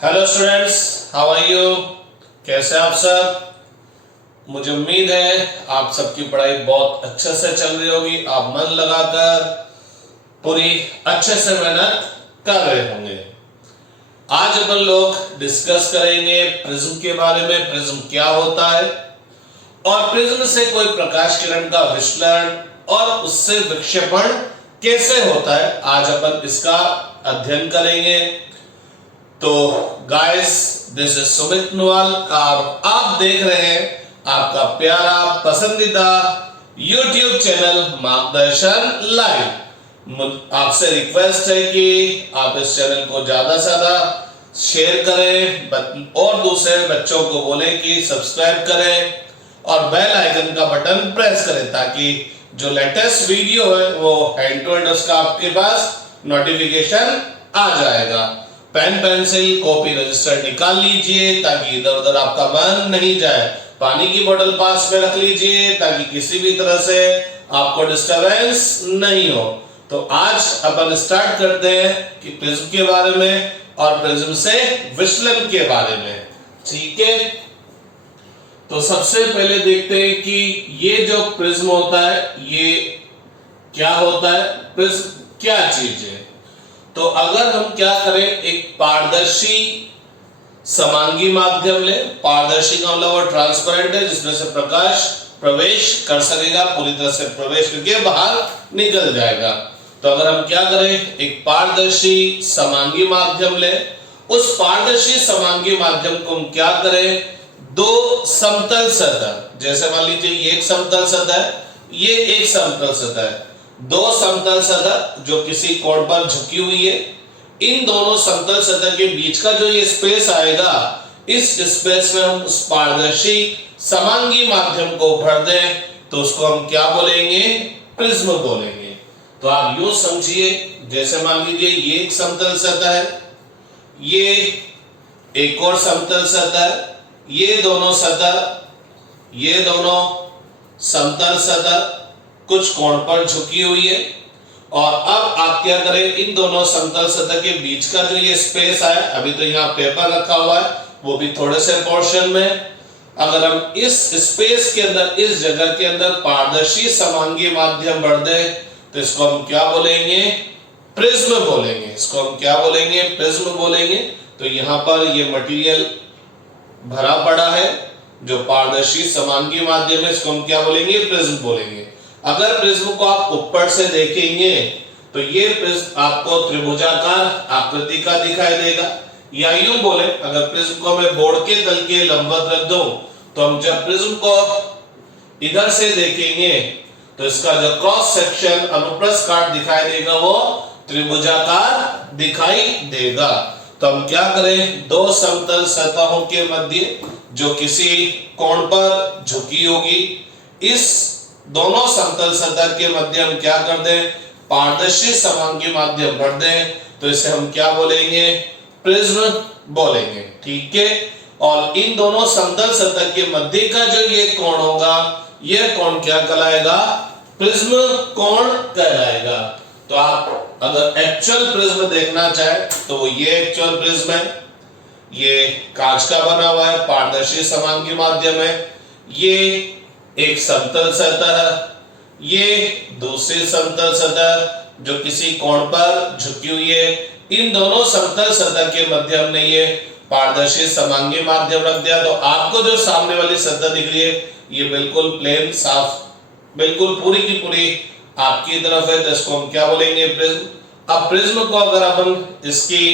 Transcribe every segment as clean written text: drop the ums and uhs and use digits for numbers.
Hello students, how are you? कैसे आप सब? मुझे उम्मीद है आप सबकी पढ़ाई बहुत अच्छे से चल रही होगी। आप मन लगाकर पूरी अच्छे से मेहनत कर रहे होंगे। आज अपन लोग डिस्कस करेंगे प्रिज्म के बारे में। प्रिज्म क्या होता है और प्रिज्म से कोई प्रकाश किरण का विश्लेषण और उससे विक्षेपण कैसे होता है, आज अपन इसका अध्ययन करेंगे। तो guys, this is Sumit Nowal और आप देख रहे हैं आपका प्यारा पसंदीदा YouTube चैनल मार्गदर्शन लाइव। आपसे रिक्वेस्ट है कि आप इस चैनल को ज्यादा से ज्यादा शेयर करें और दूसरे बच्चों को बोलें कि सब्सक्राइब करें और बेल आइकन का बटन प्रेस करें ताकि जो लेटेस्ट वीडियो है वो हैंड टू हैंड उसका आपके पास नोटिफिकेशन आ जाएगा। पेन पेंसिल कॉपी रजिस्टर निकाल लीजिए ताकि इधर उधर आपका मन नहीं जाए। पानी की बोतल पास में रख लीजिए ताकि किसी भी तरह से आपको डिस्टरबेंस नहीं हो। तो आज अपन स्टार्ट करते हैं कि प्रिज्म के बारे में और प्रिज्म से विचलन के बारे में। ठीक है, तो सबसे पहले देखते हैं कि ये जो प्रिज्म होता है ये क्या होता है। प्रिज्म क्या चीज है? तो अगर हम क्या करें, एक पारदर्शी समांगी माध्यम ले। पारदर्शी का मतलब वो ट्रांसपेरेंट है जिसमें से प्रकाश प्रवेश कर सकेगा, पूरी तरह से प्रवेश करके बाहर निकल जाएगा। तो अगर हम क्या करें, एक पारदर्शी समांगी माध्यम ले। उस पारदर्शी समांगी माध्यम को हम क्या करें, दो समतल सतह, जैसे मान लीजिए ये एक समतल सतह है, ये एक समतल सतह है। दो समतल सतह जो किसी कोण पर झुकी हुई है, इन दोनों समतल सतह के बीच का जो ये स्पेस आएगा, इस स्पेस में हम उस पारदर्शी समांगी माध्यम को भर दें तो उसको हम क्या बोलेंगे, प्रिज्म बोलेंगे। तो आप यूं समझिए, जैसे मान लीजिए ये एक समतल सतह है, ये एक और समतल सतह है, ये दोनों समतल सतह कुछ कोण पर झुकी हुई है। और अब आप क्या करें, इन दोनों समतल सतह के बीच का जो ये स्पेस है, अभी तो यहाँ पेपर रखा हुआ है वो भी थोड़े से पोर्शन में, अगर हम इस स्पेस के अंदर, इस जगह के अंदर पारदर्शी समांगी माध्यम भर दे तो इसको हम क्या बोलेंगे, प्रिज्म बोलेंगे। इसको हम क्या बोलेंगे, प्रिज्म बोलेंगे। तो यहाँ पर ये मटेरियल भरा पड़ा है जो पारदर्शी समांगी माध्यम है, इसको हम क्या बोलेंगे, प्रिज्म बोलेंगे। अगर प्रिज्म को आप ऊपर से देखेंगे तो ये प्रिज्म आपको त्रिभुजाकार आकृति का दिखाई देगा। या यूं बोले, अगर प्रिज्म को मैं बोर्ड के तल के लंबवत रख दूं तो हम जब प्रिज्म को इधर से देखेंगे तो इसका जो क्रॉस सेक्शन अनुप्रस्थ काट दिखाई देगा वो त्रिभुजाकार दिखाई देगा। तो हम क्या करें, दो समतल सतहों के मध्य जो किसी कोण पर झुकी होगी, इस दोनों समतल सतह के मध्य हम क्या कर दें, पारदर्शी समांगी माध्यम भर दें तो इसे हम क्या बोलेंगे, प्रिज्म बोलेंगे। ठीक है, और इन दोनों समतल सतह के मध्य का जो ये कोण होगा, यह कोण क्या कहलाएगा, प्रिज्म कोण कहलाएगा। तो आप अगर एक्चुअल प्रिज्म देखना चाहे तो ये एक्चुअल प्रिज्म है, ये कांच का बना हुआ है, पारदर्शी समांगी माध्यम है, ये एक समतल सतह है, ये दूसरी समतल सतह जो किसी कोण पर झुकी हुई है। इन दोनों समतल सतह के मध्य हमने ये पारदर्शी समांगी माध्यम रख दिया। तो आपको जो सामने वाली सतह दिख रही है ये बिल्कुल प्लेन साफ, बिल्कुल पूरी की पूरी आपकी तरफ है, तो इसको हम क्या बोलेंगे, प्रिज्म। अब प्रिज्म को अगर अपन इसकी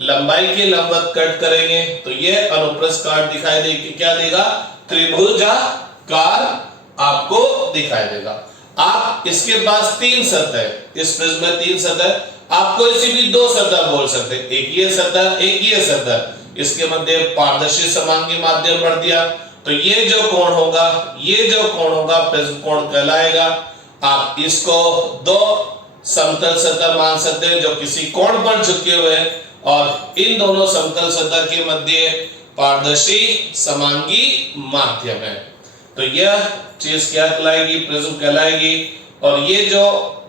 लंबाई के लंबवत कट करेंगे तो ये अनुप्रस्थ काट दिखाई देगी, क्या देगा, त्रिभुजाकार आपको दिखाई देगा। आप इसके पास तीन सतह, इस प्रिज्म में तीन सतह, आपको इसी भी दो सतह बोल सकते हैं, एक ये सतह एक ये सतह, इसके मध्य पारदर्शी समांगी माध्यम भर दिया तो ये जो कोण होगा प्रिज्म कोण कहलाएगा। आप इसको दो समतल सतह मान सकते हैं जो किसी कोण पर झुके हुए हैं और इन दोनों समतल सतह के मध्य पारदर्शी समांगी माध्यम है। तो यह चीज क्या कहलाएगी, प्रिज्म कहलाएगी। और ये जो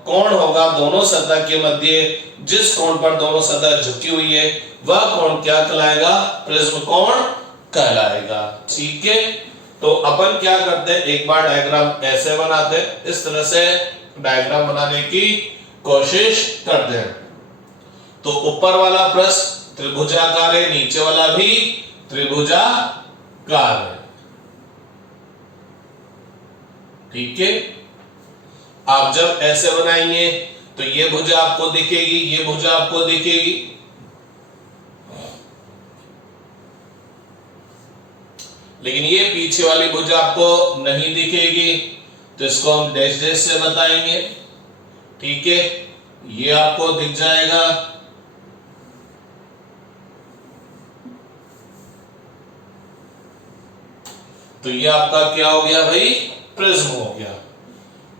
कोण होगा दोनों सतह के मध्य, जिस कोण पर दोनों सतह झुकी हुई है वह कोण क्या कहलाएगा? प्रिज्म कोण कहलाएगा। ठीक है, तो अपन क्या करते हैं, एक बार डायग्राम ऐसे बनाते हैं, इस तरह से डायग्राम बनाने की कोशिश करते हैं। तो ऊपर वाला पृष्ठ त्रिभुजाकार है, नीचे वाला भी त्रिभुजाकार है। ठीक है, आप जब ऐसे बनाएंगे तो ये भुजा आपको दिखेगी, ये भुजा आपको दिखेगी। लेकिन ये पीछे वाली भुजा आपको नहीं दिखेगी, तो इसको हम डैश डैश से बताएंगे। ठीक है, ये आपको दिख जाएगा। तो ये आपका क्या हो गया भाई? प्रिज्म हो गया।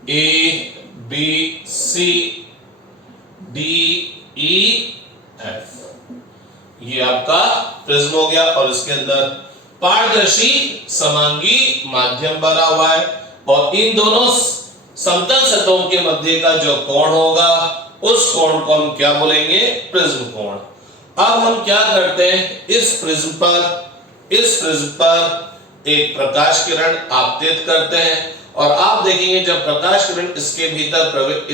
A B C D E F, ये आपका प्रिज्म हो गया। और इसके अंदर पारदर्शी समांगी माध्यम भरा हुआ है, और इन दोनों समतल सतहों के मध्य का जो कोण होगा उस कोण को हम क्या बोलेंगे? प्रिज्म कोण। अब हम क्या करते हैं, इस प्रिज्म पर एक प्रकाश किरण आपतित करते हैं, और आप देखेंगे जब प्रकाश किरण इसके भीतर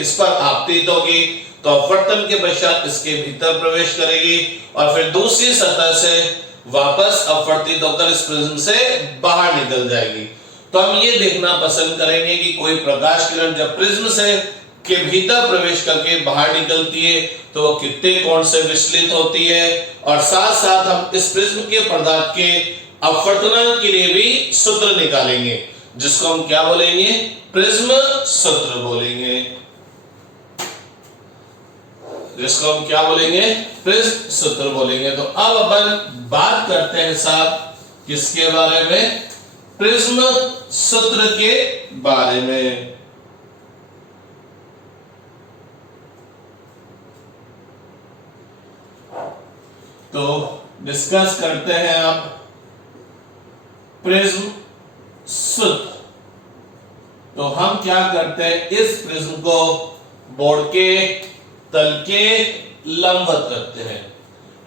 इस पर आपतित होगी तो अपवर्तन के पश्चात इसके भीतर प्रवेश करेगी, और फिर दूसरी सतह से वापस अपवर्तित होकर इस प्रिज्म से बाहर निकल जाएगी। तो हम ये देखना पसंद करेंगे कि कोई प्रकाश किरण जब प्रिज्म से के भीतर प्रवेश करके बाहर निकलती है तो वो कितने कोण से विचलित होती है, और साथ साथ हम इस प्रिज्म के पदार्थ के अपवर्तनांक के लिए भी सूत्र निकालेंगे, जिसको हम क्या बोलेंगे? प्रिज्म सूत्र बोलेंगे। जिसको हम क्या बोलेंगे? प्रिज्म सूत्र बोलेंगे। तो अब अपन बात करते हैं साहब किसके बारे में? प्रिज्म सूत्र के बारे में। तो डिस्कस करते हैं आप प्रिज्म सूत्र। तो हम क्या करते हैं, इस प्रिज्म को बोर्ड के तल के लंबवत रखते हैं।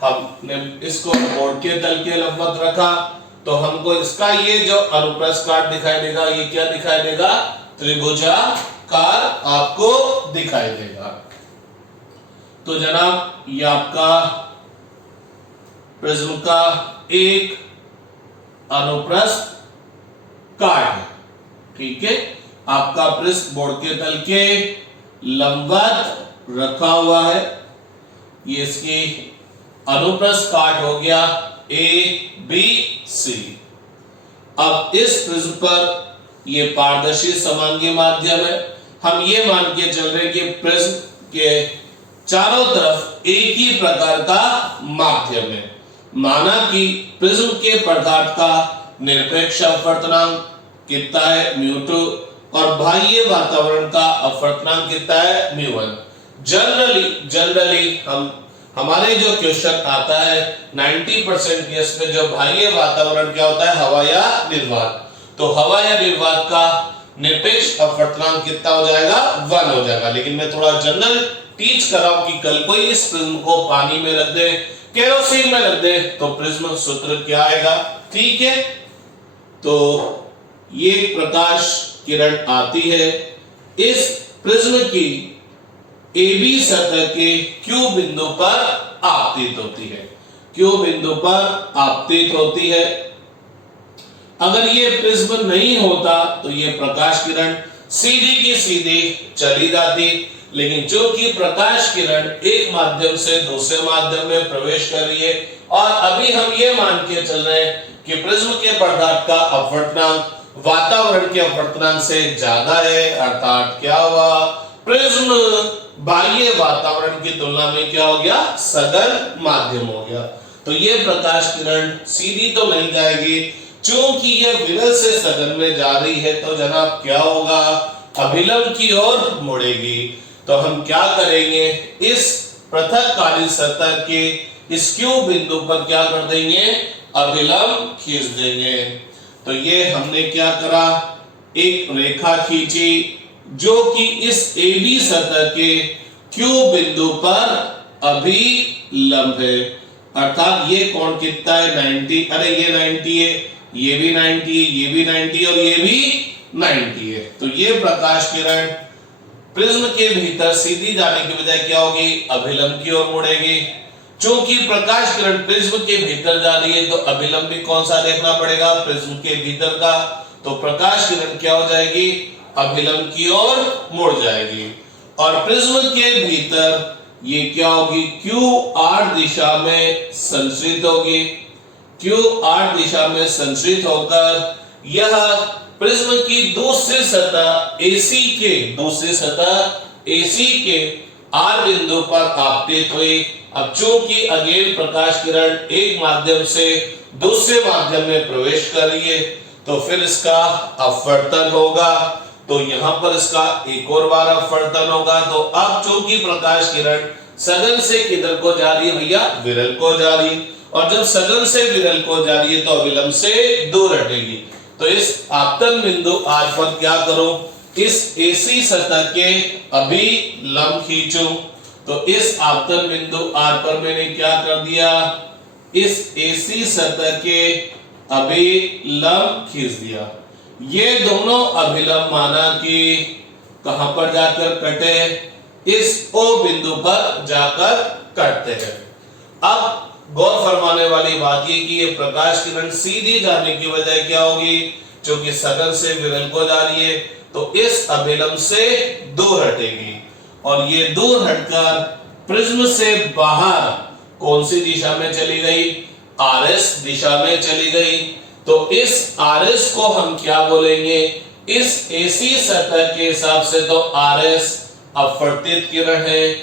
हमने इसको बोर्ड के तल के लंबवत रखा तो हमको इसका ये जो अनुप्रस्थ काट दिखाई देगा, ये क्या दिखाई देगा? त्रिभुजाकार आपको दिखाई देगा। तो जनाब ये आपका प्रिज्म का एक अनुप्रस्थ काट है। ठीक है, आपका पृष्ठ बोर्ड के तल के लंबवत रखा हुआ है। ये इसकी अनुप्रस्थ काट हो गया ए बी सी। अब इस प्रिज्म पर ये पारदर्शी समांगी माध्यम है। हम ये मान के चल रहे कि प्रिज्म के चारों तरफ एक ही प्रकार का माध्यम है। माना कि प्रिज्म के पदार्थ का निरपेक्ष अपवर्तनांक कितना है? μ2, और बाह्य वातावरण का अपवर्तनांक कितना है? μ1। जनरली हमारे जो क्वेश्चन आता है 90% केस में जो बाह्य वातावरण क्या होता है? हवा या निर्वात। तो हवा या निर्वात का निरपेक्ष अपवर्तनांक कितना हो जाएगा? 1 हो जाएगा। लेकिन मैं थोड़ा जनरल टीच कर रहा हूं कि कल कोई इस प्रिज्म को पानी में रख दे, केरोसिन में रख दे, तो प्रिज्म सूत्र क्या आएगा? ठीक है, तो ये प्रकाश किरण आती है, इस प्रिज्म की AB सतह के Q बिंदु पर आपतित होती है। Q बिंदु पर आपतित होती है। अगर ये प्रिज्म नहीं होता तो ये प्रकाश किरण सीधी की सीधी चली जाती। लेकिन जो कि प्रकाश किरण एक माध्यम से दूसरे माध्यम में प्रवेश कर रही है, और अभी हम ये मान के चल रहे हैं कि प्रिज्म के पदार्थ का अपवर्तनांक वातावरण के अपवर्तनांक से ज्यादा है, अर्थात क्या हुआ? प्रिज्म बाह्य वातावरण की तुलना में क्या हो गया? सघन माध्यम हो गया। तो ये प्रकाश किरण सीधी तो नहीं जाएगी, क्योंकि ये विरल से सघन में जा रही है, तो जनाब क्या होगा? अभिलंब की ओर मुड़ेगी। तो हम क्या करेंगे? इस पृथककारी सतह के इस Q बिंदु पर क्या कर देंगे? अभिलंब खींच देंगे। तो ये हमने क्या करा? एक रेखा खींची, जो कि इस AB सतह के Q बिंदु पर अभिलंब है। अर्थात ये कोण कितना है 90, अरे ये 90 है, ये भी 90 है, ये भी 90 और ये भी 90 है। तो ये प्रकाश किरण प्रिज्म के भीतर सीधी जाने के बजाय क्या होगी, अभिलंब की ओर मुड़ेगी। चूंकि प्रकाश किरण प्रिज्म के भीतर जा रही है तो अभिलंब भी कौन सा देखना पड़ेगा, प्रिज्म के भीतर का। तो प्रकाश किरण क्या हो जाएगी, अभिलंब की ओर मुड़ जाएगी और प्रिज्म के भीतर ये क्या होगी, QR दिशा में संचरित होगी। QR दिशा में संचरित होकर यह प्रिज्म की दूसरी सतह AC के R बिंदु पर आपतित हुई। अब चूंकि अगेन प्रकाश किरण एक माध्यम से दूसरे माध्यम में प्रवेश कर रही है तो फिर इसका अपवर्तन होगा। तो यहां पर इसका एक और बार अपवर्तन होगा। तो अब चूंकि प्रकाश किरण सघन से किधर को जा रही है भैया, विरल को जा रही है, और जब सघन से विरल को जा रही है तो अभिलंब से दूर हटेगी। तो इस आपतन बिंदु R पर क्या करो, इस AC सतह के अभिलंब खींचो। तो इस आपतन बिंदु R पर मैंने क्या कर दिया, इस AC सतह के अभिलंब खींच दिया। ये दोनों अभिलंब माना कि कहां पर जाकर कटे, इस O बिंदु पर जाकर कटते हैं। अब गौर फरमाने वाली बात ये कि ये प्रकाश किरण सीधी जाने की बजाय क्या होगी, क्योंकि सघन से विरल को जा रही है तो इस अभिलंब से दूर हटेगी और ये दूर हटकर प्रिज्म से बाहर कौन सी दिशा में चली गई, RS दिशा में चली गई। तो इस RS को हम क्या बोलेंगे, इस AC सतह के हिसाब से तो RS अपवर्तित किरण है,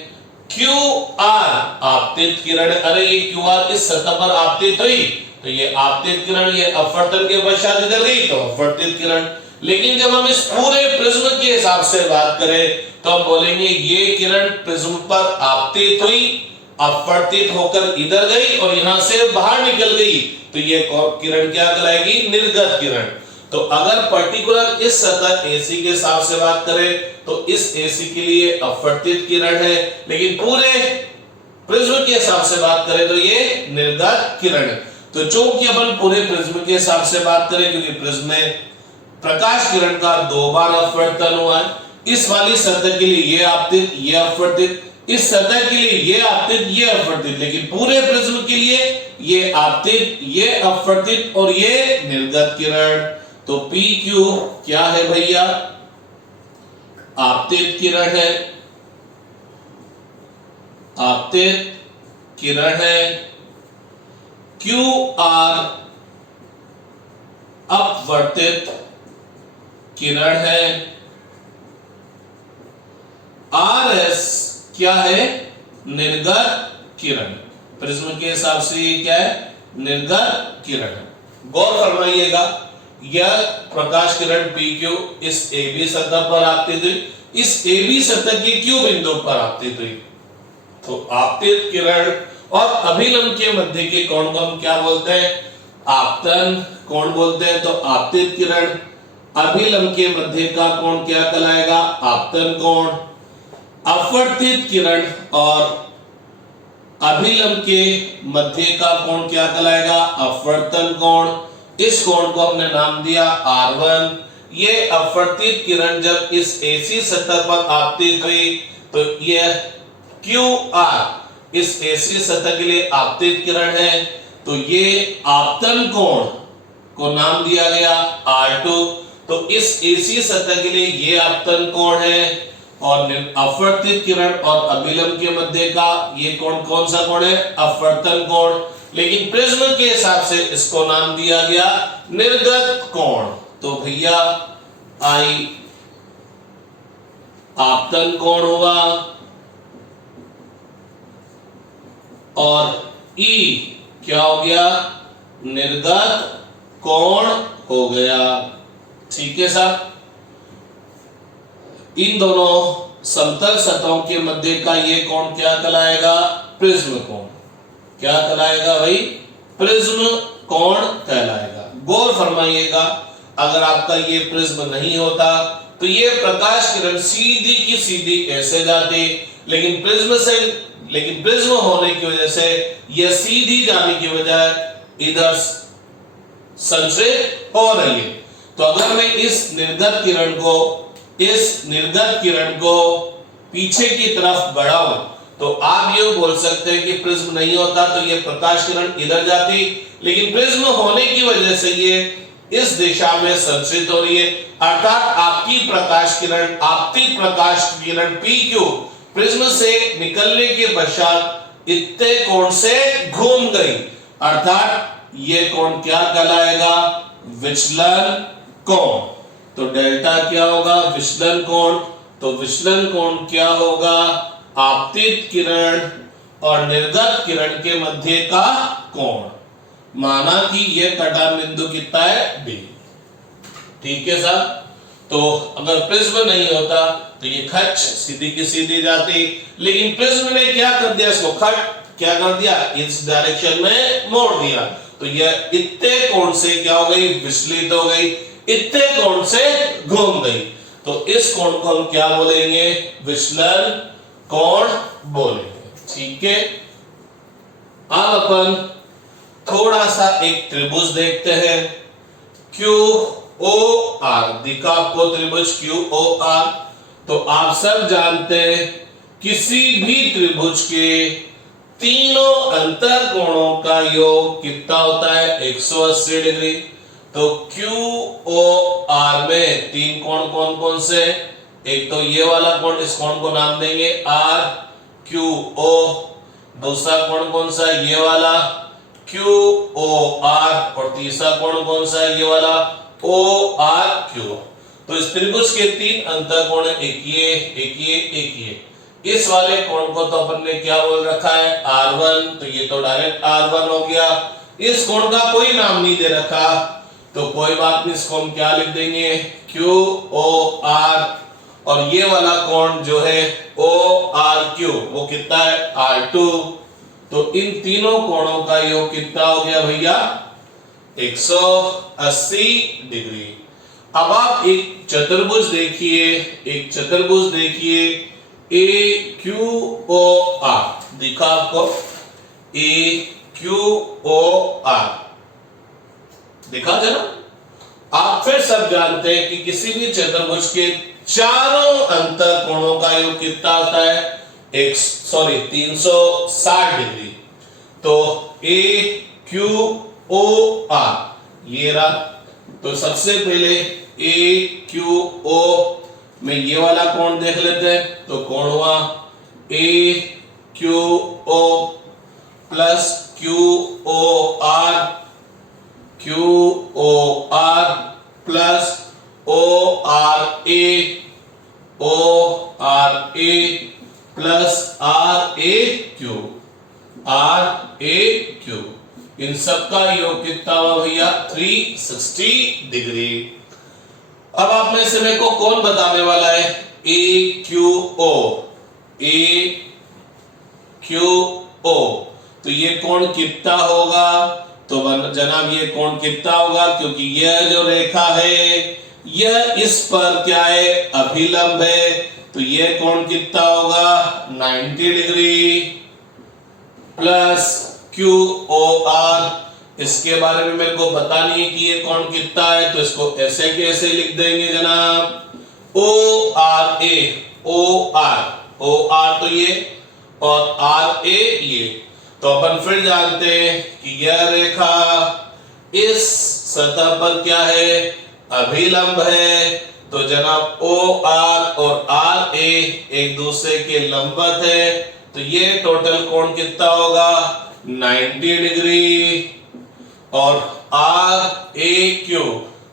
QR आपतित किरण। अरे ये QR इस सतह पर आपतित हुई तो ये आपतित किरण, ये अपवर्तन के पश्चात इधर गई तो अपवर्तित किरण। लेकिन जब हम इस पूरे प्रिज्म के हिसाब से बात करें तो हम बोलेंगे ये किरण प्रिज्म पर आपतित हुई, अपवर्तित होकर इधर गई और यहां से बाहर निकल गई तो ये किरण क्या कहलाएगी, निर्गत किरण। तो अगर पर्टिकुलर इस सतह AC के हिसाब से बात करें तो इस AC के लिए अपवर्तित किरण है, लेकिन पूरे प्रिज्म के हिसाब से बात करें तो ये निर्गत किरण है। तो चूंकि अपन पूरे प्रिज्म के हिसाब से बात करें, क्योंकि प्रिज्म में प्रकाश किरण का 2 बार अपवर्तन हुआ है, इस वाली सतह के लिए ये आपतित, ये अपवर्तित, इस सतह के लिए ये आपतित, ये अपवर्तित, लेकिन पूरे प्रिज्म के लिए ये आपतित, ये अपवर्तित और ये निर्गत किरण। तो PQ क्या है भैया, आपतित किरण है, आपतित किरण है। QR अपवर्तित किरण है। RS क्या है, निर्गत किरण। प्रिज्म के हिसाब से ये क्या है, निर्गत किरण है। गौर फरमाइएगा, यह प्रकाश किरण PQ इस AB सतह पर आपतित हुई, इस AB सतह के Q बिंदु पर आपतित हुई। तो आपतित किरण और अभिलंब के मध्य के कोण को हम क्या बोलते हैं, आपतन कोण बोलते हैं। तो आपतित किरण अभिलंब के मध्य का कोण क्या कहलाएगा, आपतन कोण। अपवर्तित किरण और अभिलंब के मध्य का कोण क्या कहलाएगा, अपवर्तन कोण। इस कोण को हमने नाम दिया R1। ये अपवर्तित किरण जब इस AC सतह पर आपतित हुई तो यह QR इस AC सतह के लिए आपतित किरण है, तो ये आपतन कोण को नाम दिया गया R2। तो इस AC सतह के लिए ये आपतन कोण है और अपवर्तित किरण और अभिलंब के मध्य का ये कोण कौन सा कोण है, अपवर्तन कोण। लेकिन प्रिज्म के हिसाब से इसको नाम दिया गया निर्गत कोण। तो भैया I आपतन कोण हुआ और E क्या हो गया, निर्गत कोण हो गया। ठीक है साहब, इन दोनों समतल सतहों के मध्य का ये कोण क्या कहलाएगा, प्रिज्म कोण। क्या कहलाएगा भाई, प्रिज्म कोण कहलाएगा। गौर फरमाइएगा, अगर आपका ये प्रिज्म नहीं होता तो ये प्रकाश किरण सीधी की सीधी ऐसे जाती, लेकिन प्रिज्म होने की वजह से यह सीधी जाने की बजाय इधर संचरित हो रही है। तो अगर मैं इस निर्गत किरण को पीछे की तरफ बढ़ाऊं तो आप ये बोल सकते हैं कि प्रिज्म नहीं होता तो ये प्रकाश किरण इधर जाती, लेकिन प्रिज्म होने की वजह से ये इस दिशा में संचरित हो रही है, अर्थात आपकी प्रकाश किरण PQ प्रिज्म से निकलने के पश्चात इतने कोण से घूम गई, अर्थात ये कोण क्या कहलाएगा? विचलन कोण। तो डेल्टा क्या होगा? विचलन कोण। तो विचलन कोण क्या होगा? आपतित किरण और निर्गत किरण के मध्य का कोण। माना कि यह कटान बिंदु कितना है? B। ठीक है साहब। तो अगर प्रिज्म नहीं होता तो ये खच सीधी की सीधी जाती, लेकिन प्रिज्म ने क्या कर दिया? इसको क्या कर दिया? इस डायरेक्शन में मोड़ दिया, तो यह इतने कोण से क्या हो गई? विचलित हो गई, इतने कोण से घूम गई। तो इस कोण को हम क्या बोलेंगे? विचलन कोण बोलेंगे। ठीक है। अब अपन थोड़ा सा एक त्रिभुज देखते हैं, QOR। दिखा आपको त्रिभुज QOR। तो आप सब जानते हैं किसी भी त्रिभुज के तीनों अंतर कोणों का योग कितना होता है? 180 डिग्री। तो QOR में तीन कोण कौन कौन से? एक तो ये वाला कोण, इस कोण को नाम देंगे RQO। दूसरा कोण कौन सा? ये वाला QOR। और तीसरा कोण कौन सा है? ये वाला ORQ। तो इस त्रिभुज के तीन अंतर कोण, एक ये। इस वाले कोण को तो अपन ने क्या बोल रखा है? R1। तो ये तो डायरेक्ट R1 हो गया। इस कोण का कोई नाम नहीं दे रखा, तो कोई बात नहीं, इसको हम क्या लिख देंगे? QOR। और ये वाला कोण जो है ORQ, वो कितना है? R2। तो इन तीनों कोणों का योग कितना हो गया भैया? 180 डिग्री। अब आप एक चतुर्भुज देखिए, AQOR। दिखा आपको? AQOR दिखा जरा। आप फिर सब जानते हैं कि किसी भी चतुर्भुज के चारों अंतर कोणों का योग कितना होता है? 360 डिग्री। तो AQOR ये रहा। तो सबसे पहले AQO में ये वाला कोण देख लेते हैं। तो कोण हुआ AQO plus QOR plus ORA plus RAQ। इन सब का योग कितना हुआ भैया? 360 डिग्री। अब आप में से मेरे को कौन बताने वाला है? AQO। तो ये कोण कितना होगा? तो जनाब ये कोण कितना होगा? क्योंकि यह जो रेखा है यह इस पर क्या है? अभिलंब है। तो ये कोण कितना होगा? 90 डिग्री प्लस QOR। इसके बारे में मेरे को पता नहीं है कि ये कोण कितना है, तो इसको ऐसे कैसे लिख देंगे जनाब? OR तो ये और RA ये। तो अपन फिर जानते हैं कि यह रेखा इस सतह पर क्या है? अभिलंब है। तो जनाब OR और RA एक दूसरे के लंबवत है। तो ये टोटल कोण कितना होगा? 90 डिग्री। और RAQ,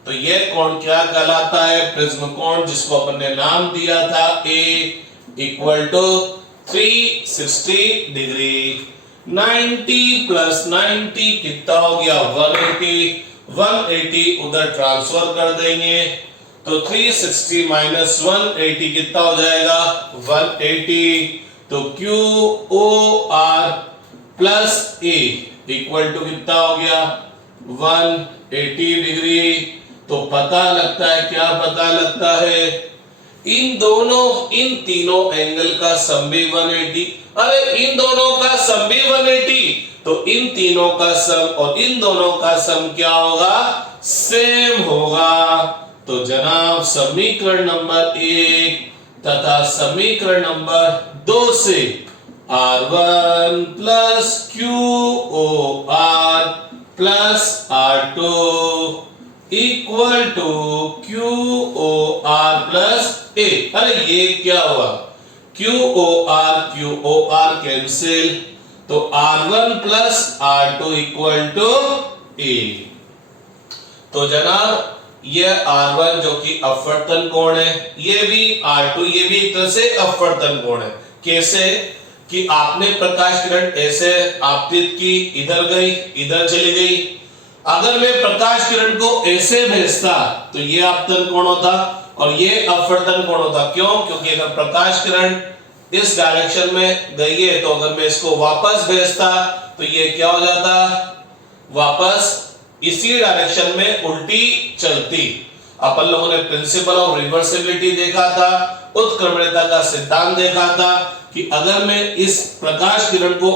तो ये कोण क्या कहलाता है? प्रिज्म कोण, जिसको अपन ने नाम दिया था A = 360 डिग्री। 90 प्लस 90 कितना हो गया? 180 उधर ट्रांसफर कर देंगे। तो 360 माइनस 180 कितना हो जाएगा? 180। तो QOR plus A equal to कितना हो गया? 180 डिग्री। तो पता लगता है, क्या पता लगता है? इन तीनों एंगल का सम भी 180। अरे इन दोनों का सम भी 180, तो इन तीनों का सम और इन दोनों का सम क्या होगा? सेम होगा। तो जनाब समीकरण नंबर 1 तथा समीकरण नंबर 2 से R1 plus QOR plus R2 equal to QOR plus A। अरे ये क्या हुआ? QOR कैंसिल, तो R1 plus R2 equal to A। तो जनाब ये R1 जो कि अपवर्तन कोण है, ये भी R2 ये भी एक तरह से अपवर्तन कोण है। कैसे कि आपने प्रकाश किरण ऐसे आपतित की, इधर गई, इधर चली गई। अगर मैं प्रकाश किरण को ऐसे भेजता तो ये आपतन कोण होता और ये अपवर्तन कोण होता। क्यों? क्योंकि अगर प्रकाश किरण इस डायरेक्शन में गई है तो अगर मैं इसको वापस भेजता तो ये क्या हो जाता? वापस इसी डायरेक्शन में उल्टी चलती। अपन लोगों ने प्रिंसिपल ऑफ रिवर्सिबिलिटी देखा था, उत्क्रमणीयता का सिद्धांत देखा था कि अगर मैं इस प्रकाश किरण को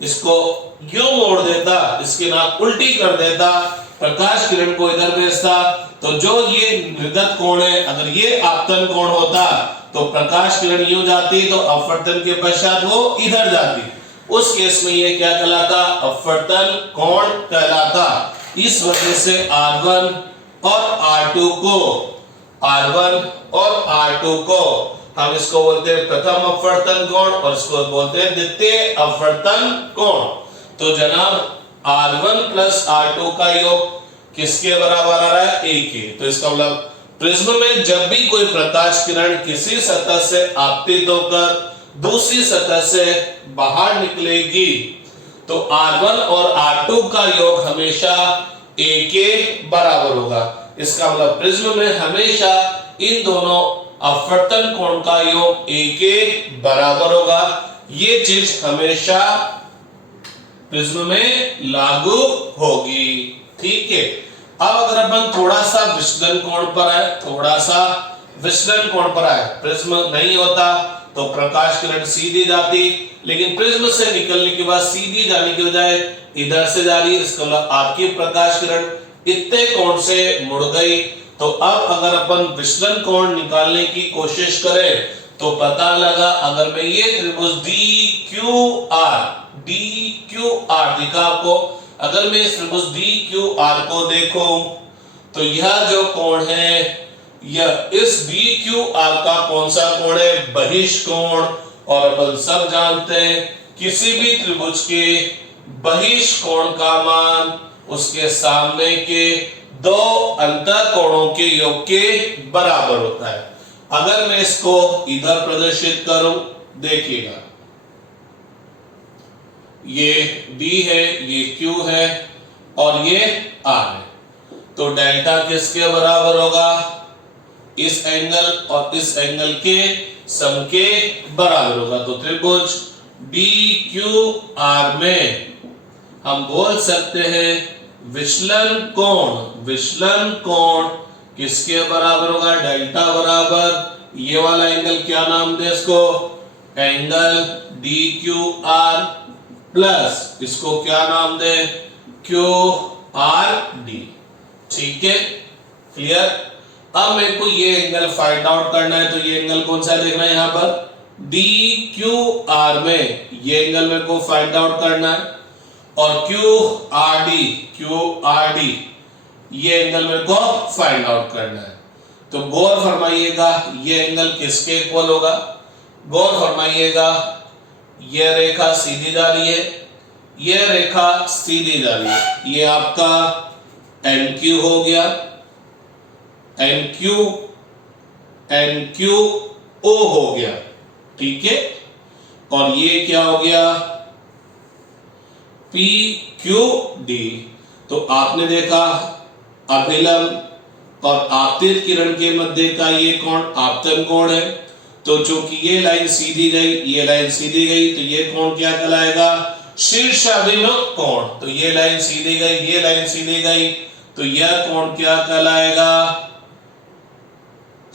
इसको यूं मोड़ देता, इसकी नाक उल्टी कर देता, प्रकाश किरण को इधर भेजता, तो जो ये निर्गत कोण है अगर ये आपतन कोण होता तो प्रकाश किरण यूं जाती तो अपवर्तन के पश्चात वो इधर जाती। उस केस में ये क्या कहलाता? अपवर्तन कोण कहलाता। इस वजह से R1 और R2 को हम इसको बोलते हैं प्रथम अपवर्तन कोण और इसको बोलते हैं द्वितीय अपवर्तन कोण। तो जनाब R1 प्लस R2 का योग किसके बराबर आ रहा है? A के। तो इसका मतलब प्रिज्म में जब भी कोई प्रकाश किरण किसी सतह से आपतित होकर दूसरी सतह से बाहर निकलेगी तो R1 और R2 का योग हमेशा A के बराबर होगा। इसका मतलब प्रिज्म में हमेशा इन दोनों अपवर्तन कोण का योग A के बराबर होगा। ये चीज हमेशा प्रिज्म में लागू होगी। ठीक है। अब अगर अपन थोड़ा सा विचलन कोण पर आए, प्रिज्म नहीं होता तो प्रकाश किरण सीधी जाती, लेकिन प्रिज्म से निकलने के बाद सीधी जाने के बजाय इधर से जा रही है। इसका मतलब आपकी प्रकाश किरण इतने कोण से मुड़ गई। तो अब अगर अपन विचलन कोण निकालने की कोशिश करें तो पता लगा अगर मैं ये त्रिभुज DQR दिखा आपको, अगर मैं इस त्रिभुज DQR को देखूं तो यह जो कोण है यह इस DQR का कौन सा कोण है? बहिष्कोण। और अपन सब जानते हैं किसी भी त्रिभुज के बहिष्कोण का मान उसके सामने के दो अंतःकोणों के योग के बराबर होता है। अगर मैं इसको इधर प्रदर्शित करूं, देखिएगा ये D है, ये Q है और ये R है, तो डेल्टा किसके बराबर होगा? इस एंगल और इस एंगल के सम के बराबर होगा। तो त्रिभुज DQR में हम बोल सकते हैं विचलन कोण किसके बराबर होगा? डेल्टा बराबर ये वाला एंगल क्या नाम दे इसको? एंगल DQR प्लस इसको क्या नाम दे? QRD। ठीक है, क्लियर। अब मेरे को ये एंगल फाइंड आउट करना है, तो ये एंगल कौन सा देखना है? यहां पर DQR में ये एंगल मेरे को फाइंड आउट करना है और QRD ये एंगल मेरे को फाइंड आउट करना है। तो गौर फरमाइएगा ये एंगल किसके इक्वल होगा? गौर फरमाइएगा ये रेखा सीधी जा रही है, ये रेखा सीधी जा रही है, ये आपका NQ हो गया, NQO हो गया। ठीक है, और ये क्या हो गया? PQD। तो आपने देखा अभिलंब और आपतित किरण के मध्य का ये कोण आपतन कोण है। तो जो कि ये लाइन सीधी गई, ये लाइन सीधी गई, तो ये कोण क्या कहलाएगा? शीर्षाभिमुख कोण। तो ये लाइन सीधी गई, ये लाइन सीधी गई, तो यह कोण क्या कहलाएगा?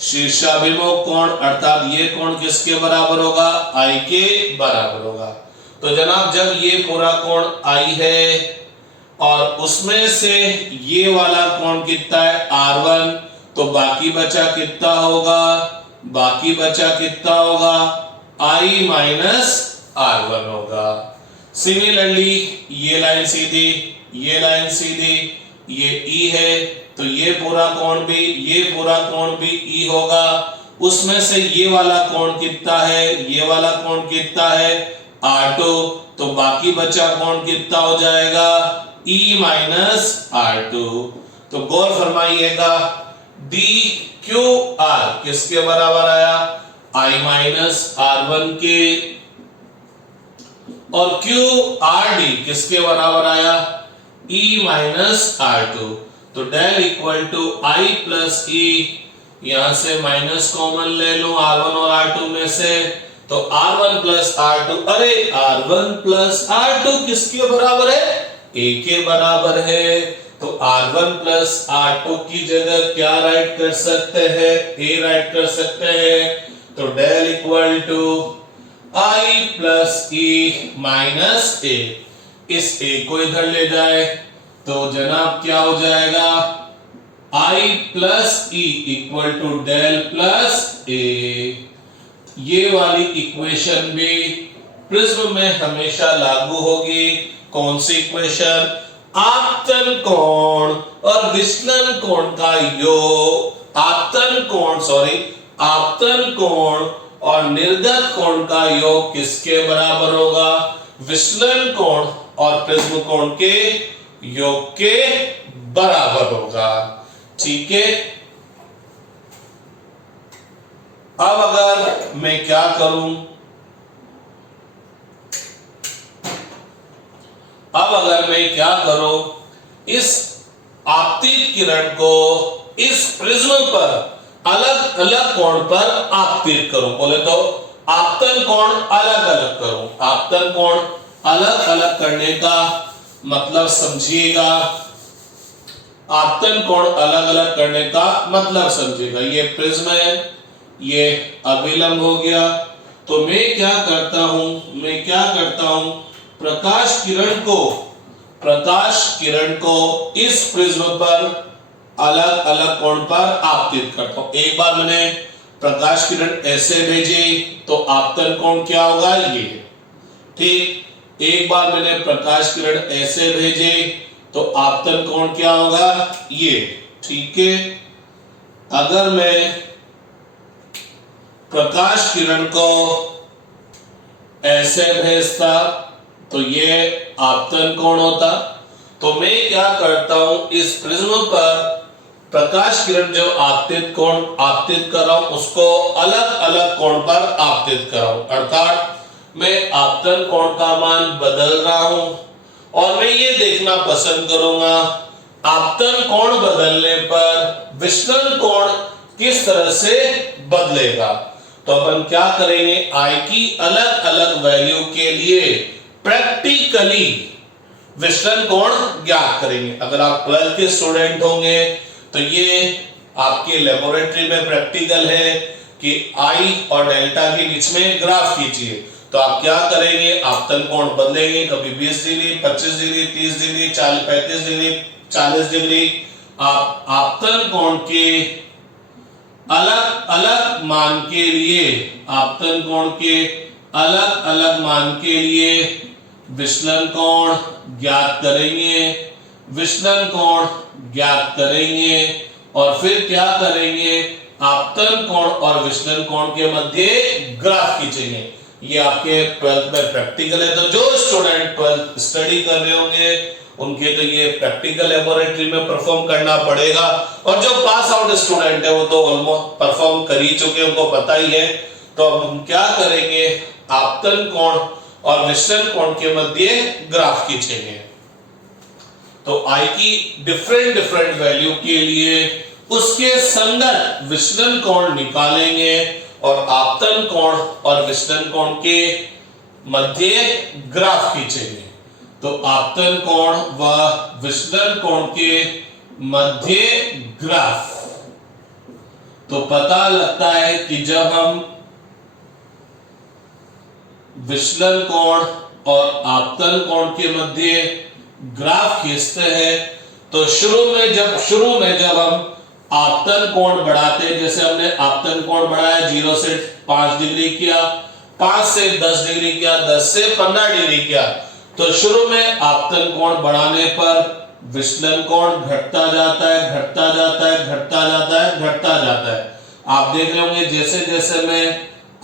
शीर्षाभिमुख कोण अर्थात ये कोण किसके बराबर होगा, आई के बराबर होगा। तो जनाब जब ये पूरा कोण आई है और उसमें से ये वाला कोण कितना है R1, तो बाकी बचा कितना होगा, बाकी बचा कितना होगा, I माइनस R1 होगा। सिमिलरली ये लाइन सीधी, ये लाइन सीधी, ये E है तो ये पूरा कोण भी, ये पूरा कोण भी E होगा। उसमें से ये वाला कोण कितना है, ये वाला कोण कितना है R2, तो बाकी बचा कोण कितना हो जाएगा E माइनस R2। तो गौर फरमाइएगा DQR किसके बराबर आया, I माइनस R1 के, और QRD किसके बराबर आया, E माइनस R2। तो del equal to I plus E, यहां से माइनस कॉमन ले लूं R1 और R2 में से, तो R1 प्लस R2, अरे R1 प्लस R2 किसके बराबर है, A के बराबर है। तो R1 प्लस R2 की जगह क्या राइट कर सकते हैं, A राइट कर सकते हैं। तो del equal to I plus E minus A, इस A को इधर ले जाए तो जनाब क्या हो जाएगा, I plus E equal to del plus A। ये वाली इक्वेशन भी प्रिज्म में हमेशा लागू होगी। कौन सी इक्वेशन, आपतन कोण और विचलन कोण का योग, आपतन कोण और निर्गत कोण का योग किसके बराबर होगा, विचलन कोण और प्रिज्म कोण के योग के बराबर होगा। ठीक है, अब अगर मैं क्या करूं, अब अगर मैं क्या करूं, इस आपतित किरण को इस प्रिज्म पर अलग अलग कोण पर आपतित करूं, बोले तो आपतन कोण अलग अलग करूं। आपतन कोण अलग अलग करने का मतलब समझिएगा, आपतन कोण अलग अलग करने का मतलब समझिएगा। ये प्रिज्म है, ये अभिलंब हो गया, तो मैं क्या करता हूं, प्रकाश किरण को इस प्रिज्म पर अलग अलग कोण पर आपतित करता हूं। एक बार मैंने प्रकाश किरण ऐसे भेजी तो आपतन कोण क्या होगा, ये, ठीक। एक बार मैंने प्रकाश किरण ऐसे भेजे तो आपतन कोण क्या होगा, ये, ठीक है। अगर मैं प्रकाश किरण को ऐसे भेजता तो ये आपतन कोण होता। तो मैं क्या करता हूं, इस प्रिज्म पर प्रकाश किरण जो आपतित कर रहा हूं उसको अलग अलग कोण पर आपतित कर रहा हूं, अर्थात मैं आपतन कोण का मान बदल रहा हूं। और मैं ये देखना पसंद करूंगा आपतन कोण बदलने पर विचलन कोण किस तरह से बदलेगा। तो अपन क्या करेंगे, I की अलग अलग वैल्यू के लिए प्रैक्टिकली विचलन कोण ज्ञात करेंगे। अगर आप 12th के स्टूडेंट होंगे तो ये आपके लेबोरेटरी में प्रैक्टिकल है कि I और डेल्टा के बीच में ग्राफ कीजिए। तो आप क्या करेंगे, आपतन कोण बदलेंगे, कभी 20 degree, 25 degree, 30 degree, 35 degree, 40 degree. आप आपतन कोण के अलग अलग मान के लिए, आपतन कोण के अलग अलग मान के लिए विचलन कोण ज्ञात करेंगे, विचलन कोण ज्ञात करेंगे और फिर क्या करेंगे, आपतन कोण और विचलन कोण के मध्य ग्राफ खींचेंगे। ये आपके 12th में प्रैक्टिकल है। तो जो स्टूडेंट 12th स्टडी कर रहे होंगे उनके तो ये प्रैक्टिकल लेबोरेटरी में परफॉर्म करना पड़ेगा, और जो पास आउट स्टूडेंट है वो तो ऑलमोस्ट परफॉर्म कर ही चुके, उनको पता ही है। तो अब हम क्या करेंगे, आपतन कोण और विचलन कोण के मध्य ग्राफ खींचेंगे। तो I की डिफरेंट वैल्यू के लिए उसके संगत विचलन कोण निकालेंगे और आपतन कोण और विचलन कोण के मध्य ग्राफ खींचेंगे। तो आपतन कोण व विचलन कोण के मध्य ग्राफ, तो पता लगता है कि जब हम विचलन कोण और आपतन कोण के मध्य ग्राफ खींचते हैं तो शुरू में जब हम आपतन कोण बढ़ाते हैं, जैसे हमने आपतन कोण बढ़ाया 0 से 5 डिग्री किया, 5 से 10 डिग्री किया, 10 से 15 डिग्री किया, तो शुरू में आपतन कोण बढ़ाने पर विचलन कोण घटता जाता है, घटता जाता है, घटता जाता है, घटता जाता है। आप देख रहे होंगे जैसे जैसे मैं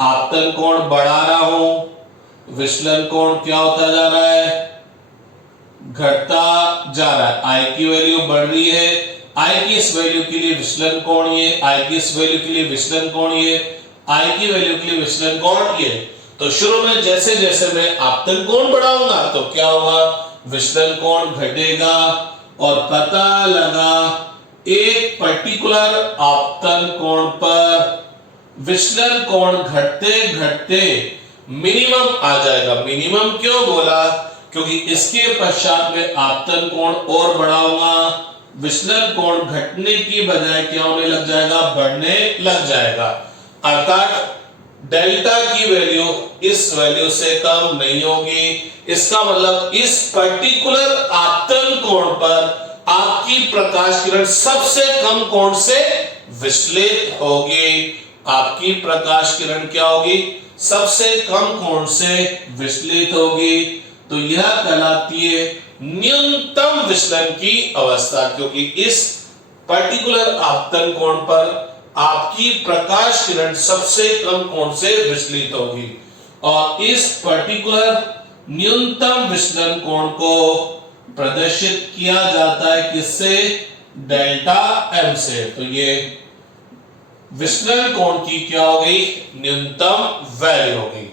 आपतन कोण बढ़ा रहा हूं विचलन कोण क्या होता जा रहा है, घटता जा रहा है। आई की वैल्यू बढ़ रही है, आई की इस वैल्यू के लिए विचलन कोण ये, आई की इस वैल्यू के लिए विचलन कोण ये, आई की वैल्यू के लिए विचलन कोण ये। तो शुरू में जैसे जैसे मैं आपतन कोण बढ़ाऊंगा तो क्या होगा, विचलन कोण घटेगा और पता लगा एक पर्टिकुलर आपतन कोण पर विचलन कोण घटते घटते मिनिमम आ जाएगा। मिनिमम क्यों बोला, क्योंकि इसके पश्चात में आपतन कोण और बढ़ाऊंगा, विचलन कोण घटने की बजाय क्या होने लग जाएगा, बढ़ने लग जाएगा। अर्थात डेल्टा की वैल्यू इस वैल्यू से कम नहीं होगी। इसका मतलब इस पर्टिकुलर आपतन कोण पर आपकी प्रकाश किरण सबसे कम कोण से विचलित होगी। आपकी प्रकाश किरण क्या होगी, सबसे कम कोण से विचलित होगी। तो यह कहलाती है न्यूनतम विचलन की अवस्था, क्योंकि इस पर्टिकुलर आपतन कोण पर आपकी प्रकाश किरण सबसे कम कोण से विचलित होगी। और इस पर्टिकुलर न्यूनतम विचलन कोण को प्रदर्शित किया जाता है किससे, डेल्टा एम से। तो ये विचलन कोण की क्या हो गई, न्यूनतम वैल्यू होगी।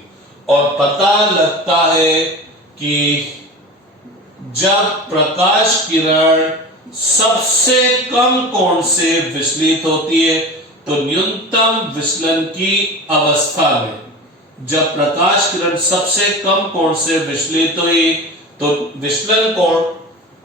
और पता लगता है कि जब प्रकाश किरण सबसे कम कोण से विचलित होती है तो न्यूनतम विचलन की अवस्था में, जब प्रकाश किरण सबसे कम कोण से विचलित हुई तो विचलन कोण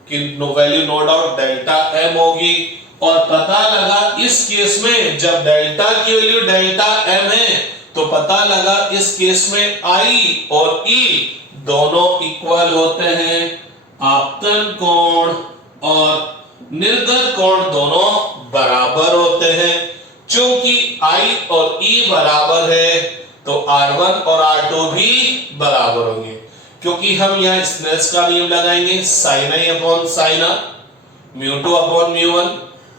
की value no doubt delta M होगी। और पता लगा इस केस में जब डेल्टा की वैल्यू डेल्टा एम है तो पता लगा इस केस में आई और ई दोनों इक्वल होते हैं। आपतन कोण और निर्गत कोण दोनों बराबर होते हैं। चूंकि आई और ई बराबर है तो R1 और R2 भी बराबर होंगे, क्योंकि हम यहां स्नेल्स का नियम लगाएंगे, sine I upon sine R, mu two upon mu one.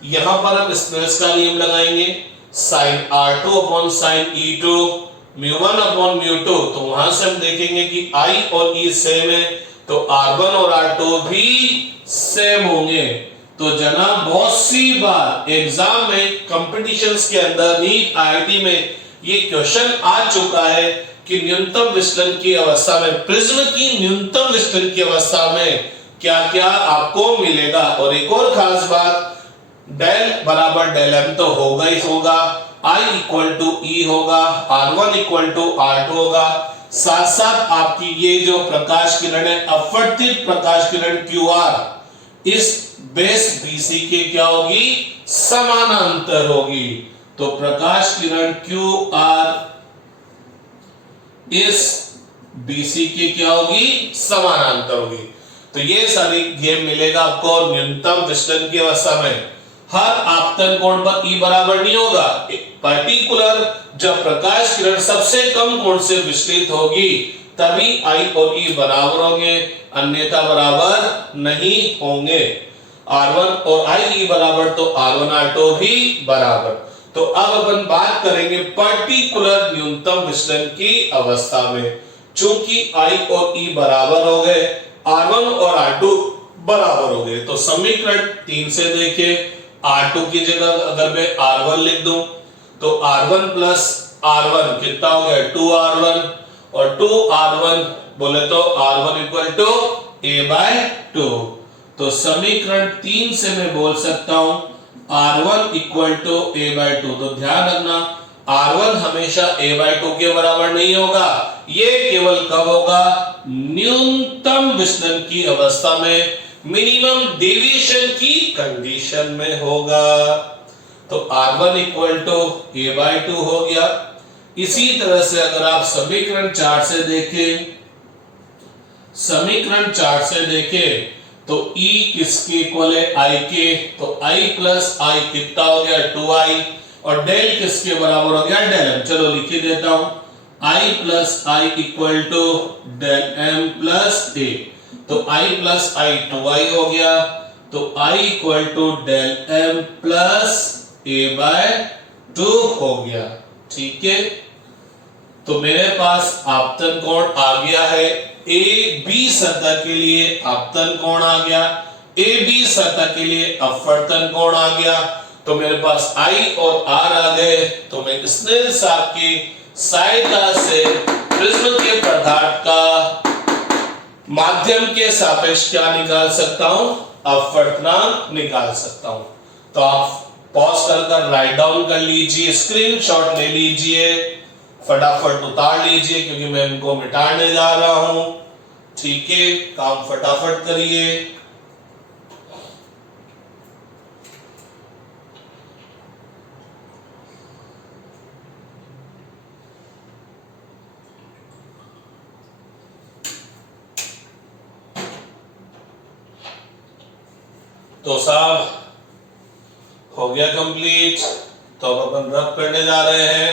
यहां पर हम स्नेल्स का नियम लगाएंगे, sine R2 upon sine E2, mu one upon mu two. तो वहां से हम देखेंगे कि आई और ई सेम है तो R1 और R2 भी सेम होंगे। तो जनाब बहुत सी बार एग्जाम में कंपटीशंस के अंदर नीट आईआईटी में ये क्वेश्चन आ चुका है कि न्यूनतम विचलन की अवस्था में, प्रिज्म की न्यूनतम विचलन की अवस्था में क्या क्या आपको मिलेगा। और एक और खास बात, डेल बराबर डेल एम तो होगा ही होगा, आई इक्वल टू ई होगा, R1 इक्वल टू R2 होगा। साथ साथ आपकी ये जो प्रकाश किरण है, अपवर्तित प्रकाश किरण QR इस बेस BC के क्या होगी, समानांतर होगी। तो प्रकाश किरण QR इस BC के क्या होगी, समानांतर होगी। तो ये सारी गेम मिलेगा आपको न्यूनतम विचलन की अवस्था में। हर आपतन कोण पर E बराबर नहीं होगा, पर्टिकुलर जब प्रकाश किरण सबसे कम कोण से विचलित होगी तभी I और E बराबर होंगे, अन्यथा बराबर नहीं होंगे। R1 और I बराबर तो R1 R2 भी बराबर। तो अब अपन बात करेंगे पर्टिकुलर न्यूनतम विचलन की अवस्था में। चूंकि I और E बराबर हो गए, R1 और R2 बराबर हो गए, तो समीकरण 3 से देखिए, R2 की जगह अगर मैं R1 लिख दूं तो R1 प्लस R1 कितना हो गया, 2R1, और 2R1 बोले तो R1 इक्वल टू A/2। तो समीकरण 3 से मैं बोल सकता हूं R1 इक्वल टू A/2। तो ध्यान रखना R1 हमेशा A/2 के बराबर नहीं होगा, ये केवल कब होगा, न्यूनतम विचलन की अवस्था में, मिनिमम डेविएशन की कंडीशन में होगा। तो R1 इक्वल टू a/2 हो गया। इसी तरह से अगर आप समीकरण 4 से देखें, समीकरण 4 से देखें तो E किसके इक्वल है, I के, तो I प्लस I कितना हो गया, 2I, और डेल किसके बराबर हो गया, डेल M। चलो लिख ही देता हूं, I plus I equal to del M plus A, तो I प्लस I 2I हो गया, तो I equal to del M plus A/2 हो गया। ठीक है, तो मेरे पास आपतन कोण आ गया है, ए बी सतह के लिए आपतन कोण आ गया, ए बी सतह के लिए अपवर्तन कोण आ गया। तो मेरे पास I और R आ गए, तो मैं स्नेल साहब की सहायता से प्रिज्म के पदार्थ का माध्यम के सापेक्ष क्या निकाल सकता हूं, अपवर्तनांक निकाल सकता हूं। तो आप पॉज कर राइट डाउन कर लीजिए, स्क्रीनशॉट ले लीजिए, फटाफट उतार लीजिए क्योंकि मैं इनको मिटाने जा रहा हूं। ठीक है, काम फटाफट करिए। तो साहब हो गया कंप्लीट, तो अब अपन रब करने जा रहे हैं।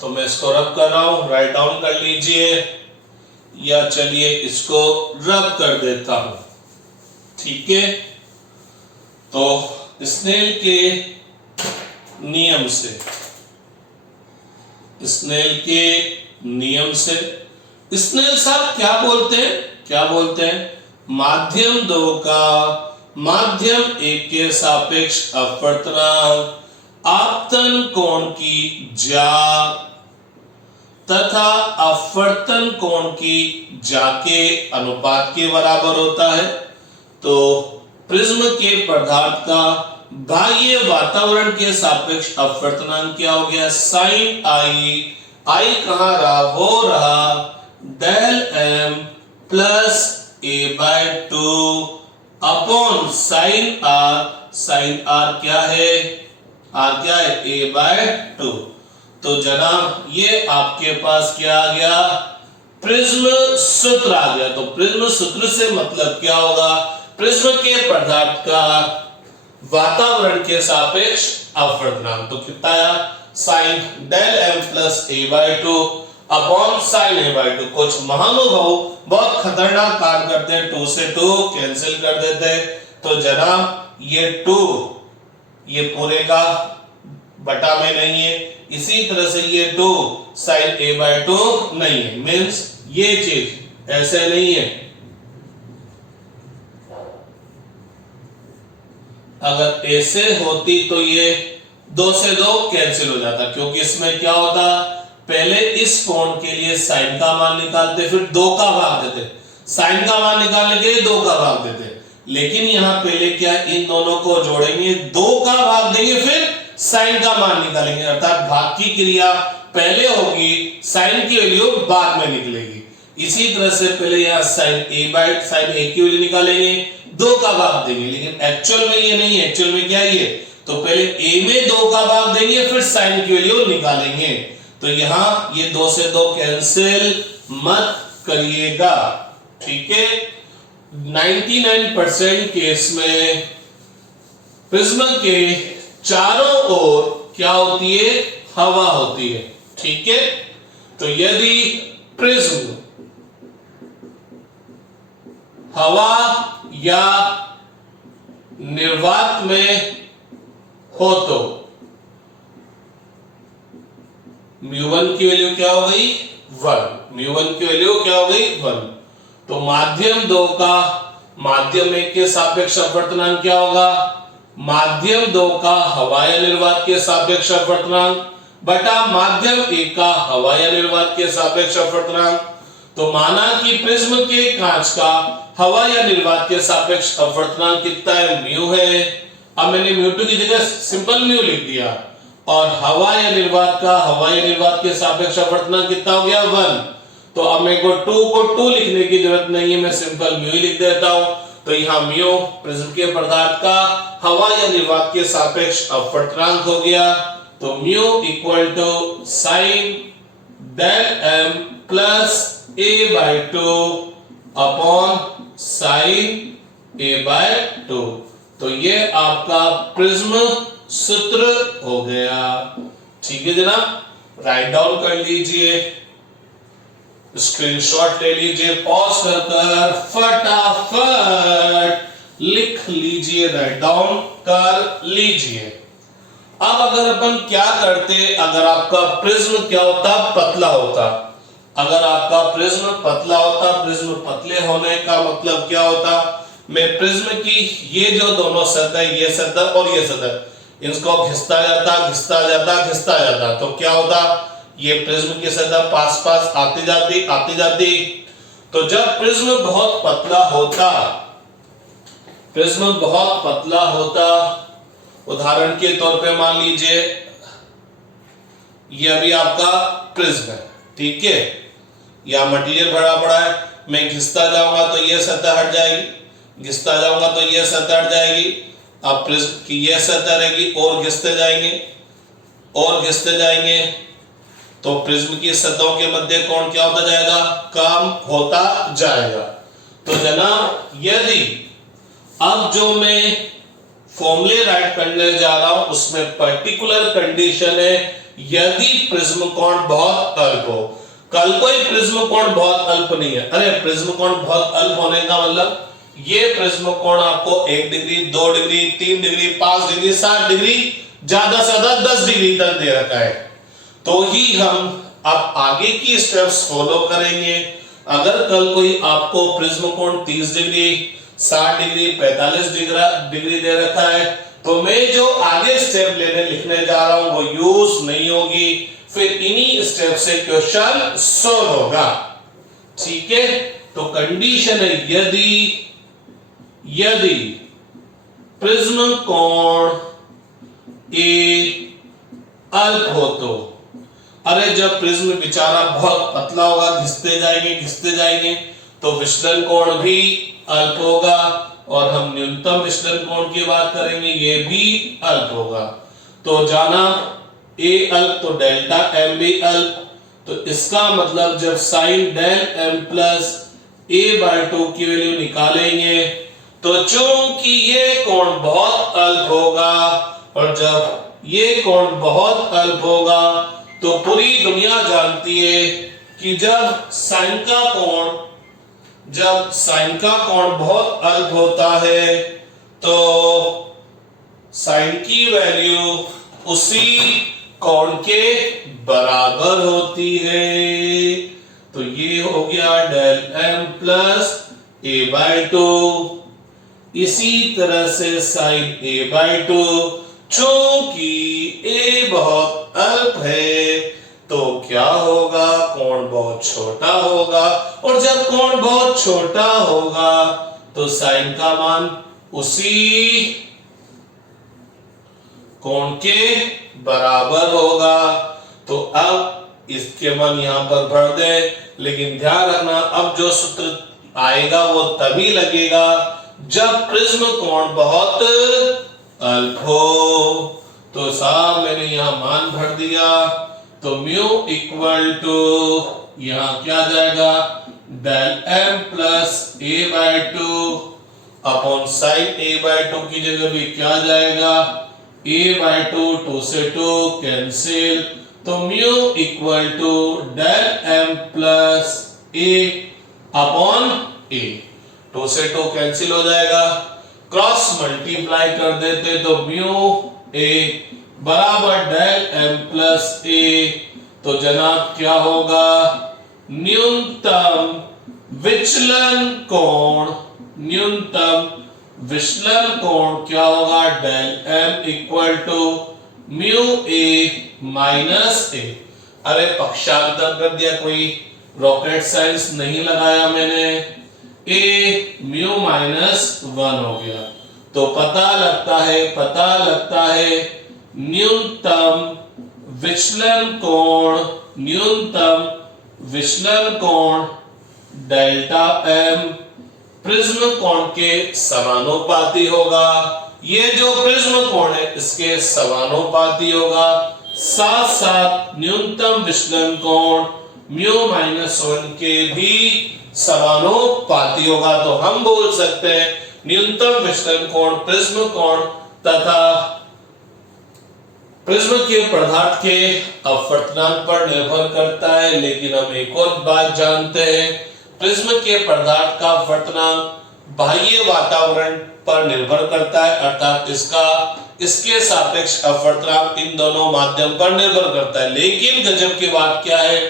तो मैं इसको रब कर रहा हूं, राइट डाउन कर लीजिए, या चलिए इसको रब कर देता हूं। ठीक है, तो स्नेल के नियम से, स्नेल के नियम से स्नेल साहब क्या बोलते हैं, क्या बोलते हैं, माध्यम 2 का माध्यम 1 के सापेक्ष अपवर्तनांक आपतन कोण की ज्या तथा अपवर्तन कोण की ज्या के अनुपात के बराबर होता है। तो प्रिज्म के पदार्थ का बाह्य वातावरण के सापेक्ष अपवर्तनांक क्या हो गया, साइन I कहां रहा, वो रहा del M plus A/2 upon sine R क्या है, R क्या है, A/2। तो जनाब ये आपके पास क्या आ गया, प्रिज्म सूत्र आ गया। तो प्रिज्म सूत्र से मतलब क्या होगा, प्रिज्म के पदार्थ का वातावरण के सापेक्ष अपवर्तनांक। तो कितना आया, sine del M plus A/2 upon sine A/2। कुछ महानुभाव बहुत खतरनाक कार्य करते हैं, 2 से 2 कैंसिल कर देते हैं। तो जनाब ये 2 ये पूरे का बटा में नहीं है, इसी तरह से ये 2 साइन A/2 नहीं है, मींस ये चीज ऐसे नहीं है। अगर ऐसे होती तो ये 2 से 2 कैंसिल हो जाता, क्योंकि इसमें क्या होता, पहले इस कोण के लिए साइन का मान निकालते, फिर 2 का भाग देते, साइन का मान निकालने के लिए 2 का भाग देते। लेकिन यहां पहले क्या, इन दोनों को जोड़ेंगे, 2 का भाग देंगे, फिर साइन का मान निकालेंगे, अर्थात भाग की क्रिया पहले होगी, साइन की वैल्यू बाद में निकलेगी। इसी तरह से पहले यहां साइन A की वैल्यू निकालेंगे, 2 का भाग देंगे, लेकिन एक्चुअल में ये नहीं है। एक्चुअल में क्या है, तो पहले A में 2 का भाग देंगे, फिर साइन की वैल्यू निकालेंगे। तो यहां ये 2 से 2 कैंसिल मत करिएगा। ठीक है, 99% केस में प्रिज्म के चारों ओर क्या होती है, हवा होती है। ठीक है, तो यदि प्रिज्म हवा या निर्वात में हो तो μ1 की वैल्यू क्या हो गई, 1। μ1 की वैल्यू क्या हो गई, 1। तो माध्यम 2 का माध्यम 1 के सापेक्ष अपवर्तनांक क्या होगा, माध्यम 2 का हवा या निर्वात के सापेक्ष अपवर्तनांक बटा माध्यम 1 का हवा या निर्वात के सापेक्ष अपवर्तनांक। तो माना कि प्रिज्म के कांच का हवा या निर्वात के सापेक्ष अपवर्तनांक कितना है, म्यू है। अब मैंने μ2 की जगह सिंपल म्यू लिख दिया, और हवा या निर्वात का हवा या निर्वात के सापेक्ष अपवर्तनांक कितना हो गया, 1। तो अब मेरे को 2 को 2 लिखने की जरूरत नहीं है, मैं सिंपल म्यू लिख देता हूं। तो यहाँ म्यू प्रिज्म के पदार्थ का हवा या निर्वात के सापेक्ष अपवर्तनांक हो गया। तो mu equal to sine del M plus A by 2 upon sine A by 2। तो ये आपका प्रिज्म सूत्र हो गया। ठीक है जनाब, राइट डाउन कर लीजिए, स्क्रीनशॉट ले लीजिए, पॉज कर फटाफट लिख लीजिए, राइट डाउन कर लीजिए। अब अगर अपन क्या करते, अगर आपका प्रिज्म क्या होता, पतला होता। अगर आपका प्रिज्म पतला होता, प्रिज्म पतले होने का मतलब क्या होता, मैं प्रिज्म की ये जो दोनों सतह, ये सतह और ये सतह, इसको घिसता जाता घिसता जाता घिसता जाता, तो क्या होता, ये प्रिज्म की सतह पास पास आती जाती। तो जब प्रिज्म बहुत पतला होता, प्रिज्म बहुत पतला होता, उदाहरण के तौर पे मान लीजिए ये अभी आपका प्रिज्म है, ठीक है, या मटेरियल भरा पड़ा है, मैं घिसता जाऊंगा तो ये सतह हट जाएगी, घिसता जाऊंगा तो ये सतह हट जाएगी। अब प्रिज्म की ये सतह रहेगी और घिसते जाएंगे और घिसते जाएंगे, तो प्रिज्म की सतहों के मध्य कोण क्या होता जाएगा, कम होता जाएगा। तो जनाब यदि अब जो मैं फॉर्मूले राइट करने जा रहा हूं उसमें पर्टिकुलर कंडीशन है, यदि प्रिज्म कोण बहुत अल्प हो। कल कोई प्रिज्म कोण बहुत अल्प नहीं है, अरे प्रिज्म कोण बहुत अल्प होने का मतलब ये प्रिज्म कोण आपको 1 degree 2 degree 3 degree 5 degree 7 degree ज्यादा से ज्यादा 10 डिग्री तक दे रखा है, तो ही हम अब आगे की स्टेप्स फॉलो करेंगे। अगर कल कोई आपको प्रिज्म कोण 30 डिग्री 60 डिग्री 45 डिग्री दे रखा है, तो मैं जो आगे स्टेप लिखने जा रहा हूं वो यूज नहीं होगी, फिर इन्हीं स्टेप से क्वेश्चन सॉल्व होगा। ठीक है, तो कंडीशन है यदि प्रिज्म कोण ए अल्प हो तो, अरे जब प्रिज्म बेचारा बहुत पतला होगा, घिसते जाएंगे तो विचलन कोण भी अल्प होगा, और हम न्यूनतम विचलन कोण की बात करेंगे, ये भी अल्प होगा। तो जाना ए अल्प तो डेल्टा एम भी अल्प, तो इसका मतलब जब sign del M plus A by 2 की वैल्यू निकालेंगे, तो चूंकि ये कोण बहुत अल्प होगा, और जब ये कोण बहुत अल्प होगा तो पूरी दुनिया जानती है कि जब साइन का कोण बहुत अल्प होता है तो साइन की वैल्यू उसी कोण के बराबर होती है। तो ये हो गया del M plus A by 2। इसी तरह से साइन ए बाय 2, चूंकि ए बहुत अल्प है तो क्या होगा, कोण बहुत छोटा होगा, और जब कोण बहुत छोटा होगा तो साइन का मान उसी कोण के बराबर होगा। तो अब इसके मान यहां पर भर दे, लेकिन ध्यान रखना अब जो सूत्र आएगा वो तभी लगेगा जब प्रिज्म कोण बहुत अल्प हो। तो साहब मैंने यहां मान भर दिया, तो म्यू इक्वल टू यहां क्या जाएगा, del M plus A by 2 upon sine A by 2 की जगह भी क्या जाएगा, ए बाय 2, 2 से 2 कैंसिल, तो mu equal to del M plus A upon A, 2 से 2 कैंसिल हो जाएगा, क्रॉस मल्टीप्लाई कर देते तो म्यू ए बराबर डेल एम प्लस ए। तो जनाब क्या होगा, न्यूनतम विचलन कोण क्या होगा, del M equal to mu A minus A. अरे पक्षांतर कर दिया, कोई रॉकेट साइंस नहीं लगाया मैंने, ए म्यू माइनस 1 हो गया। तो पता लगता है न्यूनतम विचलन कोण डेल्टा एम प्रिज्म कोण के समानुपाती होगा। ये जो प्रिज्म कोण है इसके समानुपाती होगा। साथ साथ न्यूनतम विचलन कोण μ-1 के भी समानुपाती होगा। तो हम बोल सकते हैं न्यूनतम विचलन कोण प्रिज्म कोण तथा प्रिज्म के पदार्थ के अपवर्तनांक पर निर्भर करता है। लेकिन हम एक और बात जानते हैं, प्रिज्म के पदार्थ का अपवर्तनांक बाह्य वातावरण पर निर्भर करता है, अर्थात इसके सापेक्ष अपवर्तनांक इन दोनों माध्यम पर निर्भर करता है। लेकिन गजब की बात क्या है,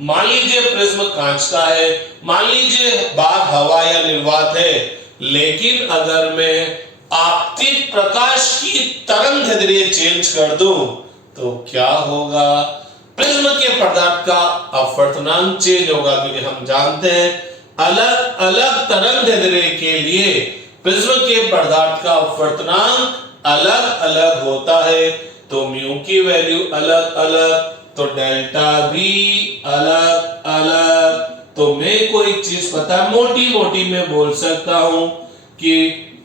मान लीजिए प्रिज्म कांच का है, मान लीजिए बाहर हवा या निर्वात है, लेकिन अगर मैं आपतित प्रकाश की तरंग दैर्ध्य चेंज कर दूं तो क्या होगा, प्रिज्म के पदार्थ का अपवर्तनांक चेंज होगा। क्योंकि हम जानते हैं अलग अलग तरंग दैर्ध्य के लिए प्रिज्म के पदार्थ का अपवर्तनांक अलग अलग होता है। तो म्यू की वैल्यू अलग अलग, तो डेल्टा भी अलग अलग। तो मैं कोई चीज पता मोटी मोटी में बोल सकता हूं कि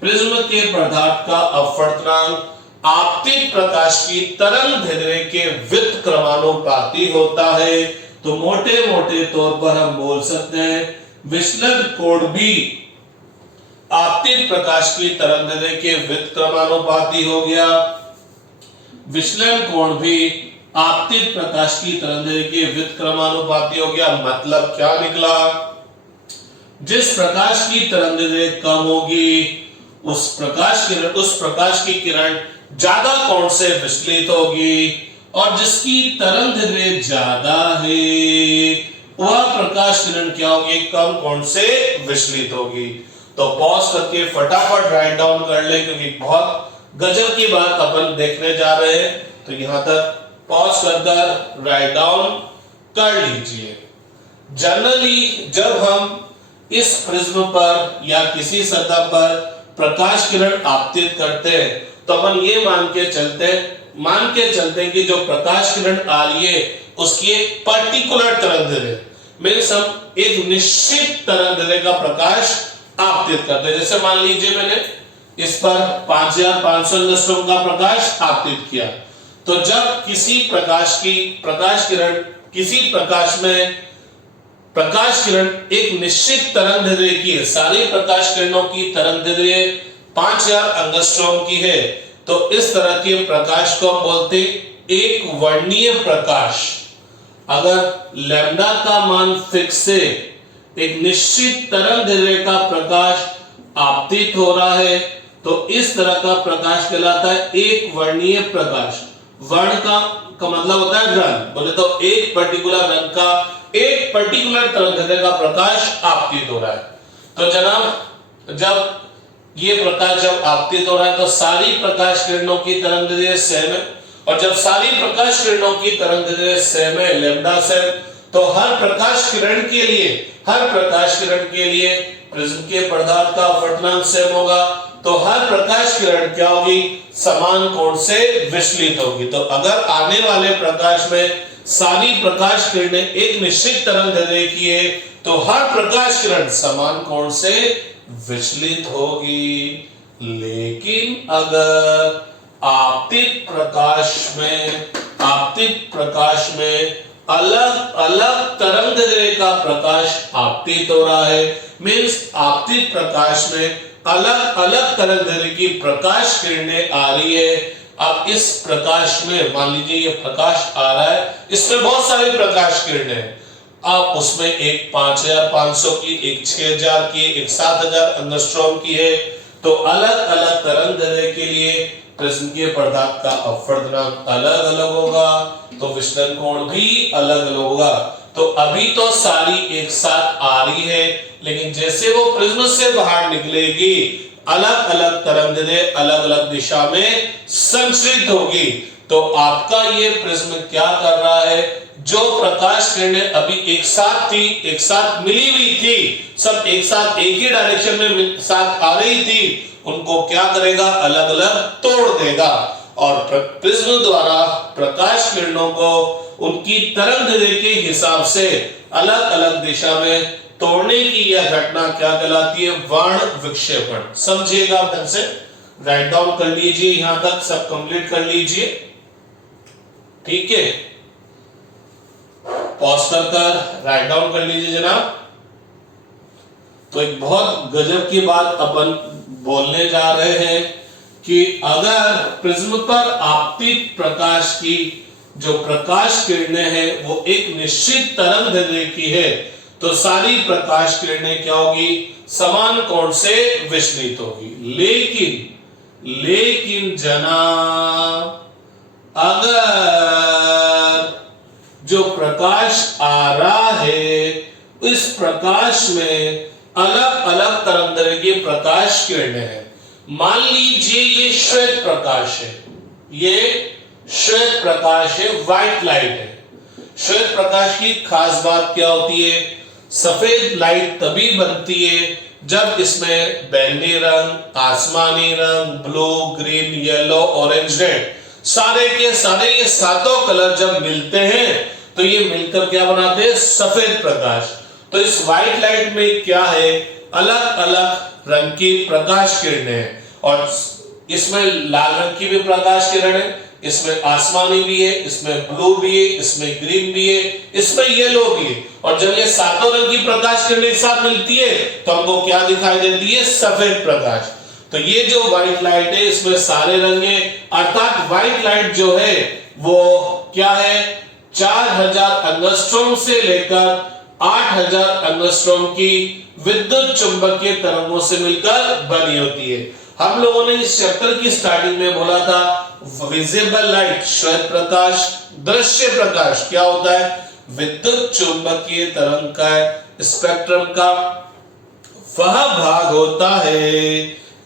प्रिज्म के पदार्थ का अपवर्तनांक आपतित प्रकाश की तरंग दैर्ध्य के व्युत्क्रमानुपाती होता है। तो मोटे मोटे तौर पर हम बोल सकते हैं विचलन कोण भी आपतित प्रकाश की तरंग दैर्ध्य के व्युत्क्रमानुपाती हो गया। विचलन कोण भी आपतित प्रकाश की तरंग दैर्ध्य के व्युत्क्रमानुपाती हो गया। मतलब क्या निकला, जिस प्रकाश की तरंग दैर्ध्य कम होगी उस प्रकाश की किरण ज्यादा कोण से विचलित होगी, और जिसकी तरंग दैर्ध्य ज्यादा है वह प्रकाश किरण क्या होगी, कम कोण से विचलित होगी। तो पॉज करके फटाफट राइट डाउन कर ले, क्योंकि बहुत गजब की बात अपन देखने जा रहे हैं। तो यहां तक पॉज कर राइट डाउन कर लीजिए। जनरली जब हम इस प्रिज्म पर या किसी सतह पर प्रकाश किरण आपतित करते हैं तो अपन ये मान के चलते हैं कि जो प्रकाश किरण आ रही है उसकी एक पर्टिकुलर तरंग दैर्ध्य, मींस हम एक निश्चित तरंग दैर्ध्य का प्रकाश आपतित करते हैं। जैसे मान लीजिए मैंने इस पर 5500 एंगस्ट्रॉम का प्रकाश आपतित किया, तो जब किसी प्रकाश किरण एक निश्चित तरंग दैर्ध्य की है, सारी प्रकाश किरणों की तरंग दैर्ध्य 5000 एंगस्ट्रॉम की है, तो इस तरह के प्रकाश को हम बोलते हैं एक वर्णीय प्रकाश। अगर लैम्डा का मान फिक्स है, एक निश्चित तरंग दैर्ध्य का प्रकाश आपतित हो रहा है, तो इस तरह का प्रकाश कहलाता है एक वर्णीय प्रकाश। वर्ण का मतलब होता है रंग, बोले तो एक पर्टिकुलर रंग का एक पर्टिकुलर तरंग दैर्ध्य का प्रकाश आपतित हो रहा है। तो जनाब जब ये प्रकाश जब आपतित हो रहा है तो सारी प्रकाश किरणों की तरंग दैर्ध्य सेम है, और जब सारी प्रकाश किरणों की तरंग दैर्ध्य सेम है, लैम्डा सेम, तो हर प्रकाश किरण के लिए प्रिज्म के पदार्थ का अपवर्तनांक सेम होगा। तो हर प्रकाश किरण क्या होगी, समान कोण से विचलित होगी। तो अगर आने वाले प्रकाश में सारी प्रकाश किरणें एक निश्चित तरंग दैर्ध्य की है तो हर प्रकाश किरण समान कोण से विचलित होगी। लेकिन अगर आपतित प्रकाश में अलग अलग तरंग दैर्ध्य का प्रकाश आपतित हो रहा है, मींस आपतित प्रकाश में अलग अलग तरंग दैर्ध्य की प्रकाश किरणें आ रही है। अब इस प्रकाश में मान लीजिए ये प्रकाश आ रहा है, इसमें बहुत सारी प्रकाश किरणें हैं। अब उसमें एक 5500 की, एक 6000 की, एक 7000 एंगस्ट्रॉम की है। तो अलग अलग तरंग दैर्ध्य के लिए प्रिज्म के पदार्थ का अपवर्तनांक अलग अलग होगा, तो विचलन कोण भी अलग अलग होगा। तो अभी तो सारी एक साथ आ रही है, लेकिन जैसे वो प्रिज्म से बाहर निकलेगी अलग अलग तरंग दैर्ध्य अलग अलग दिशा में संचरित होगी। तो आपका ये प्रिज्म क्या कर रहा है, जो प्रकाश किरणें अभी एक साथ मिली हुई थी, सब एक साथ एक ही डायरेक्शन में साथ आ रही थी, उनको क्या करेगा, अलग अलग तोड़ देगा, और प्रिज्म द्वारा प्रकाश किरणों को उनकी तरंग दैर्ध्य के हिसाब से अलग अलग दिशा में तोड़ने की यह घटना क्या कहलाती है? वर्ण विक्षेपण। समझिएगा आप ढंग से, राइट डाउन कर लीजिए, यहां तक सब कंप्लीट कर लीजिए, ठीक है। पॉज कर राइट डाउन कर लीजिए जनाब। तो एक बहुत गजब की बात अपन बोलने जा रहे हैं कि अगर प्रिज्म पर आपतित प्रकाश की जो प्रकाश किरणें हैं वो एक निश्चित तरंगदैर्घ्य की है, तो सारी प्रकाश किरणें क्या होगी? समान कोण से विचलित होगी। लेकिन जनाब, अगर जो प्रकाश आ रहा है इस प्रकाश में अलग अलग तरंगदैर्घ्य की प्रकाश किरणें हैं। मान लीजिए ये श्वेत प्रकाश है, ये श्वेत प्रकाश है, व्हाइट लाइट है। श्वेत प्रकाश की खास बात क्या होती है? सफेद लाइट तभी बनती है जब इसमें बैंगनी रंग, आसमानी रंग, blue, green, yellow, orange, red, सारे के सारे ये सातों कलर जब मिलते हैं तो ये मिलकर क्या बनाते हैं? सफेद प्रकाश। तो इस व्हाइट लाइट में क्या है? अलग अलग रंग की प्रकाश किरणें हैं, और इसमें लाल रंग की भी प्रकाश किरण है, इसमें आसमानी भी है, इसमें ब्लू भी है, इसमें ग्रीन भी है, इसमें येलो भी है। और जब ये सातों रंग की प्रकाश किरणें एक साथ मिलती है तो हमको क्या दिखाई देती है? सफेद प्रकाश। तो ये जो व्हाइट लाइट है इसमें सारे रंग है, अर्थात व्हाइट लाइट जो है वो क्या है? 4000 एंगस्ट्रॉम से लेकर 8000 एंगस्ट्रॉम की विद्युत चुंबकीय तरंगों से मिलकर बनी होती है। हम लोगों ने इस चैप्टर की स्टार्टिंग में बोला था विजिबल लाइट श्वेत प्रकाश, दृश्य प्रकाश क्या होता है? विद्युत चुंबकीय तरंग का स्पेक्ट्रम का वह भाग होता है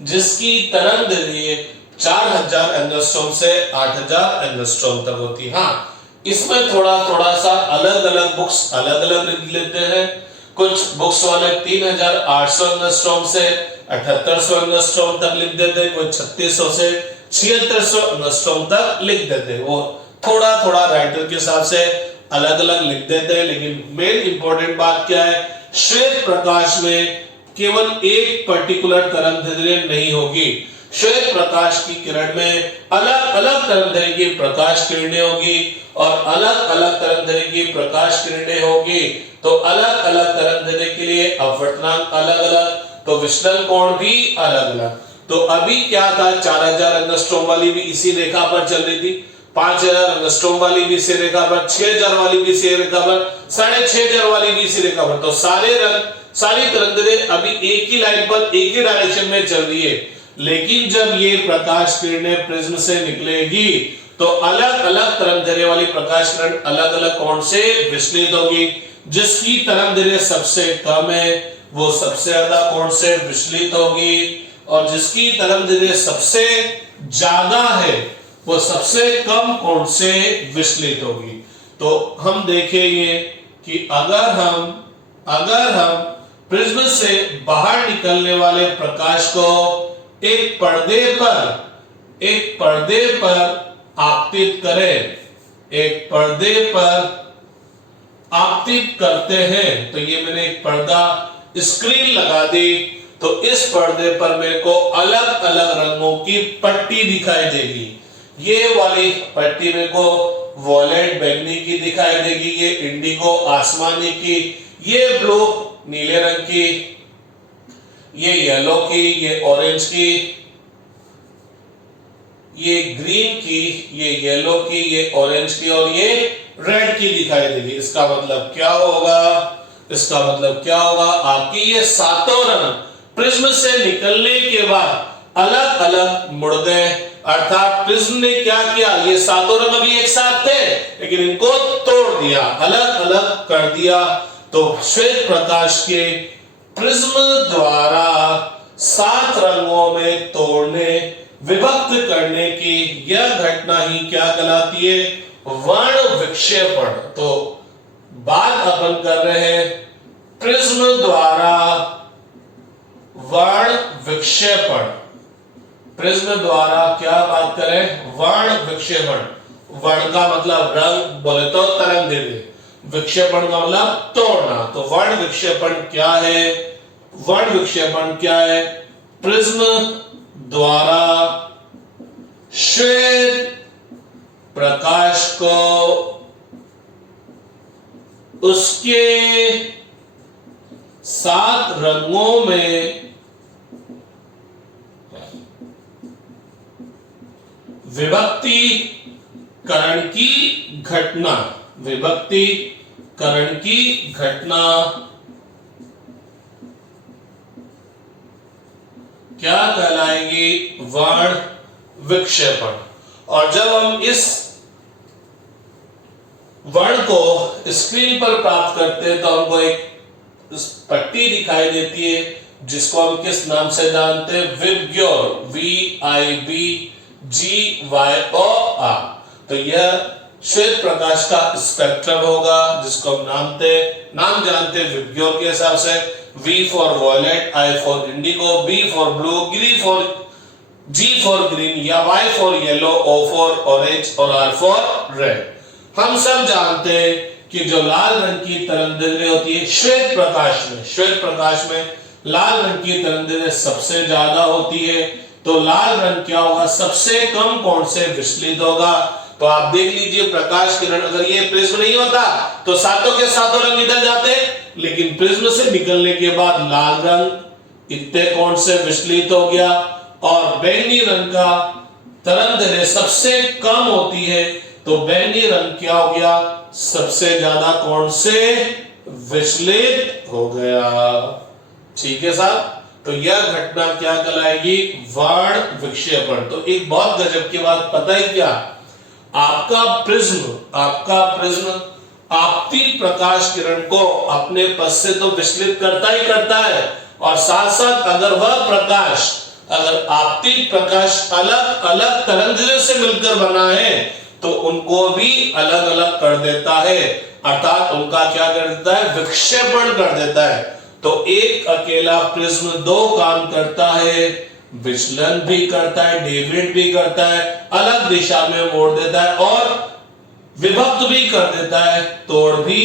जिसकी तरंगदैर्घ्य 4000 एंगस्ट्रॉम से 8000 एंगस्ट्रॉम तक होती है। हाँ, इसमें थोड़ा सा अलग अलग बुक्स अलग अलग लिख लेते हैं। कुछ बुक्स वाले 3800 एंगस्ट्रॉम से 7800 एंगस्ट्रॉम तक लिख देते हैं, कोई 3600 से 7600 एंगस्ट्रॉम तक लिख देते हैं। वो थोड़ा राइटर के हिसाब से अलग अलग लिख देते हैं, लेकिन मेन इंपॉर्टेंट बात क्या है? श्वेत प्रकाश में केवल एक पर्टिकुलर तरंगदैर्घ्य नहीं होगी। श्वेत प्रकाश की किरण में अलग अलग तरंगदैर्घ्य की प्रकाश किरणें होगी, और अलग अलग तरंगदैर्घ्य की प्रकाश किरणें होगी तो अलग अलग तरंगदैर्घ्य के लिए अपवर्तनांक अलग अलग, तो विचलन कोण भी अलग अलग। तो अभी क्या था? 4000 एंगस्ट्रॉम वाली भी इसी रेखा पर चल रही थी, 5000 एंगस्ट्रॉम वाली भी इसी रेखा पर, 6000 वाली भी इसी रेखा पर, 6500 वाली भी इसी रेखा पर। तो सारी तरंगदैर्घ्य अभी एक ही लाइन पर एक ही डायरेक्शन में चल रही है। लेकिन जब ये प्रकाश किरणें प्रिज्म से निकलेगी तो अलग अलग तरंगदैर्घ्य वाली प्रकाश किरण अलग अलग कोण से विचलित होगी। जिसकी तरंगदैर्घ्य सबसे कम है वो सबसे ज्यादा कोण से विचलित होगी, और जिसकी तरंगदैर्घ्य सबसे ज्यादा है वो सबसे कम कोण से विचलित होगी। तो हम देखेंगे कि अगर हम प्रिज्म से बाहर निकलने वाले प्रकाश को एक पर्दे पर आपतित करें, एक पर्दे पर आपतित करते हैं, तो ये मैंने एक पर्दा स्क्रीन लगा दी, तो इस पर्दे पर मेरे को अलग अलग रंगों की पट्टी दिखाई देगी। ये वाली पट्टी मेरे को वॉयलेट बैंगनी की दिखाई देगी, ये इंडिगो आसमानी की, ये ब्लू नीले रंग की, ये येलो की, ये ऑरेंज की, ये ग्रीन की, ये येलो की, ये ऑरेंज की, और ये रेड की दिखाई देगी। इसका मतलब क्या होगा? आपकी ये सातों रंग प्रिज्म से निकलने के बाद अलग अलग मुड़ गए, अर्थात प्रिज्म ने क्या किया? ये सातों रंग अभी एक साथ थे लेकिन इनको तोड़ दिया, अलग अलग कर दिया। तो श्वेत प्रकाश के प्रिज्म द्वारा 7 रंगों में तोड़ने, विभक्त करने की यह घटना ही क्या कहलाती है? वर्ण विक्षेपण। तो बात अपन कर रहे हैं प्रिज्म द्वारा वर्ण विक्षेपण। प्रिज्म द्वारा क्या बात करें? वर्ण विक्षेपण। वर्ण का मतलब रंग, बोले तो तरंगदैर्घ्य। विक्षेपण का मतलब तोड़ना। तो वर्ण विक्षेपण क्या है? वर्ण विक्षेपण क्या है? प्रिज्म द्वारा श्वेत प्रकाश को उसके 7 रंगों में विभक्तिकरण की घटना, विभक्तिकरण की घटना क्या कहलाएगी? वर्ण विक्षेपण। और जब हम इस वर्ण को स्क्रीन पर प्राप्त करते हैं तो हमको एक पट्टी दिखाई देती है जिसको हम किस नाम से जानते हैं? VIBGYOR, VIBGYOR। तो यह श्वेत प्रकाश का स्पेक्ट्रम होगा जिसको हम नाम जानते हैं विबग्योर के हिसाब से। V for violet, I for indigo, B for blue, G for green, या Y for yellow, O for orange और R फॉर रेड। हम सब जानते हैं कि जो लाल रंग की तरंगदैर्घ्य होती है श्वेत प्रकाश में लाल रंग की तरंगदैर्घ्य सबसे ज्यादा होती है। तो लाल रंग क्या होगा? सबसे कम कोण से विचलित होगा। तो आप देख लीजिए प्रकाश किरण, अगर ये प्रिज्म नहीं होता तो सातों के सातों रंग निकल जाते, लेकिन प्रिज्म से निकलने के बाद लाल रंग इतने कोण से विचलित हो गया और बैंगनी रंग का तरंगदैर्घ्य सबसे कम होती है। तो बैंगनी रंग क्या हो गया? सबसे ज्यादा कोण से विचलित हो गया। ठीक है साहब, तो यह घटना क्या कहलाएगी? वर्ण विक्षेपण। तो एक बहुत गजब की बात पता है क्या? आपका प्रिज्म आपतित प्रकाश किरण को अपने पथ से तो विचलित करता ही करता है, और साथ साथ अगर आपतित प्रकाश अलग अलग तरंगदैर्घ्य से मिलकर बना है तो उनको भी अलग अलग कर देता है, अर्थात उनका क्या कर देता है? विक्षेपण कर देता है। तो एक अकेला प्रिज्म 2 काम करता है, विचलन भी करता है, डेविएट भी करता है, अलग दिशा में मोड़ देता है और विभक्त भी कर देता है, तोड़ भी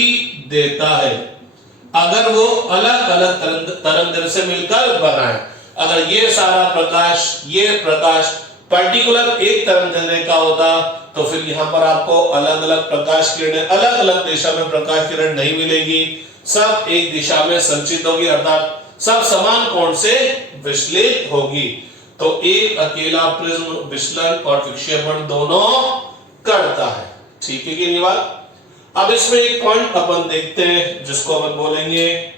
देता है, अगर वो अलग अलग तरंगदैर्घ्य से मिलकर बना है। अगर ये सारा प्रकाश पर्टिकुलर एक तरंगदैर्घ्य का होता तो फिर यहां पर आपको अलग अलग प्रकाश किरणें अलग अलग दिशा में प्रकाश किरण नहीं मिलेगी, सब एक दिशा में संचित होगी, अर्थात सब समान कोण से विचलित होगी। तो एक अकेला प्रिज्म विचलन और विक्षेपण दोनों करता है। ठीक है कि नहीं बात? अब इसमें एक पॉइंट अपन देखते हैं जिसको अपन बोलेंगे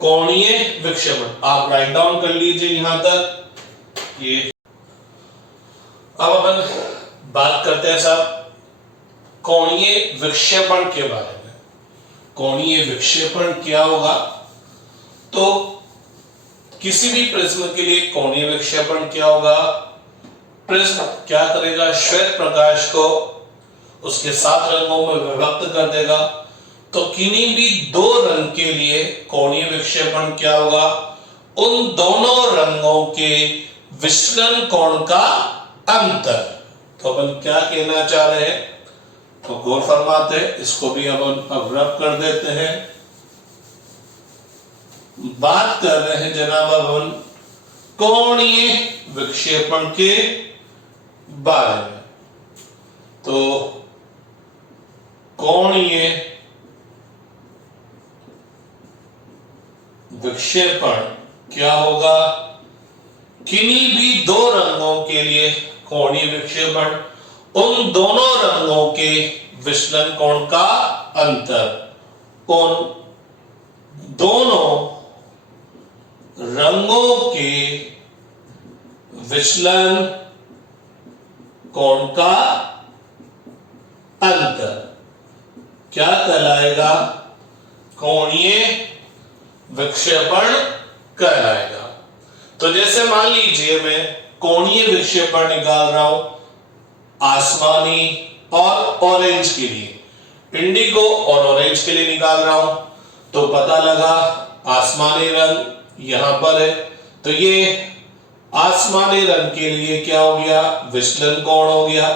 कोणीय विक्षेपण। आप राइट डाउन कर लीजिए यहां तक ये। अब अपन बात करते हैं साहब कोणीय विक्षेपण के बारे में। कोणीय विक्षेपण क्या होगा? तो किसी भी प्रिज्म के लिए कोणीय विक्षेपण क्या होगा? प्रिज्म क्या करेगा? श्वेत प्रकाश को उसके 7 रंगों में विभक्त कर देगा। तो किन्हीं भी 2 रंग के लिए कोणीय विक्षेपण क्या होगा? उन दोनों रंगों के विचलन कोण का अंतर। तो अपन क्या कहना चाह रहे हैं? तो गौर फरमाते हैं, इसको भी अब रब कर देते हैं। बात कर रहे हैं जनाब अपन कोणीय विक्षेपण के बारे में। तो कोणीय विक्षेपण क्या होगा? किन्हीं भी 2 रंगों के लिए कोणीय विक्षेपण उन दोनों रंगों के विचलन कोण का अंतर, उन दोनों रंगों के विचलन कोण का अंतर क्या कहलाएगा? कोणीय विक्षेपण कहलाएगा। तो जैसे मान लीजिए मैं कोणीय विक्षेपण निकाल रहा हूं आसमानी और ऑरेंज के लिए, इंडिगो और ऑरेंज के लिए निकाल रहा हूं, तो पता लगा आसमानी रंग यहां पर है, तो ये आसमानी रंग के लिए क्या हो गया? विचलन कोण हो गया,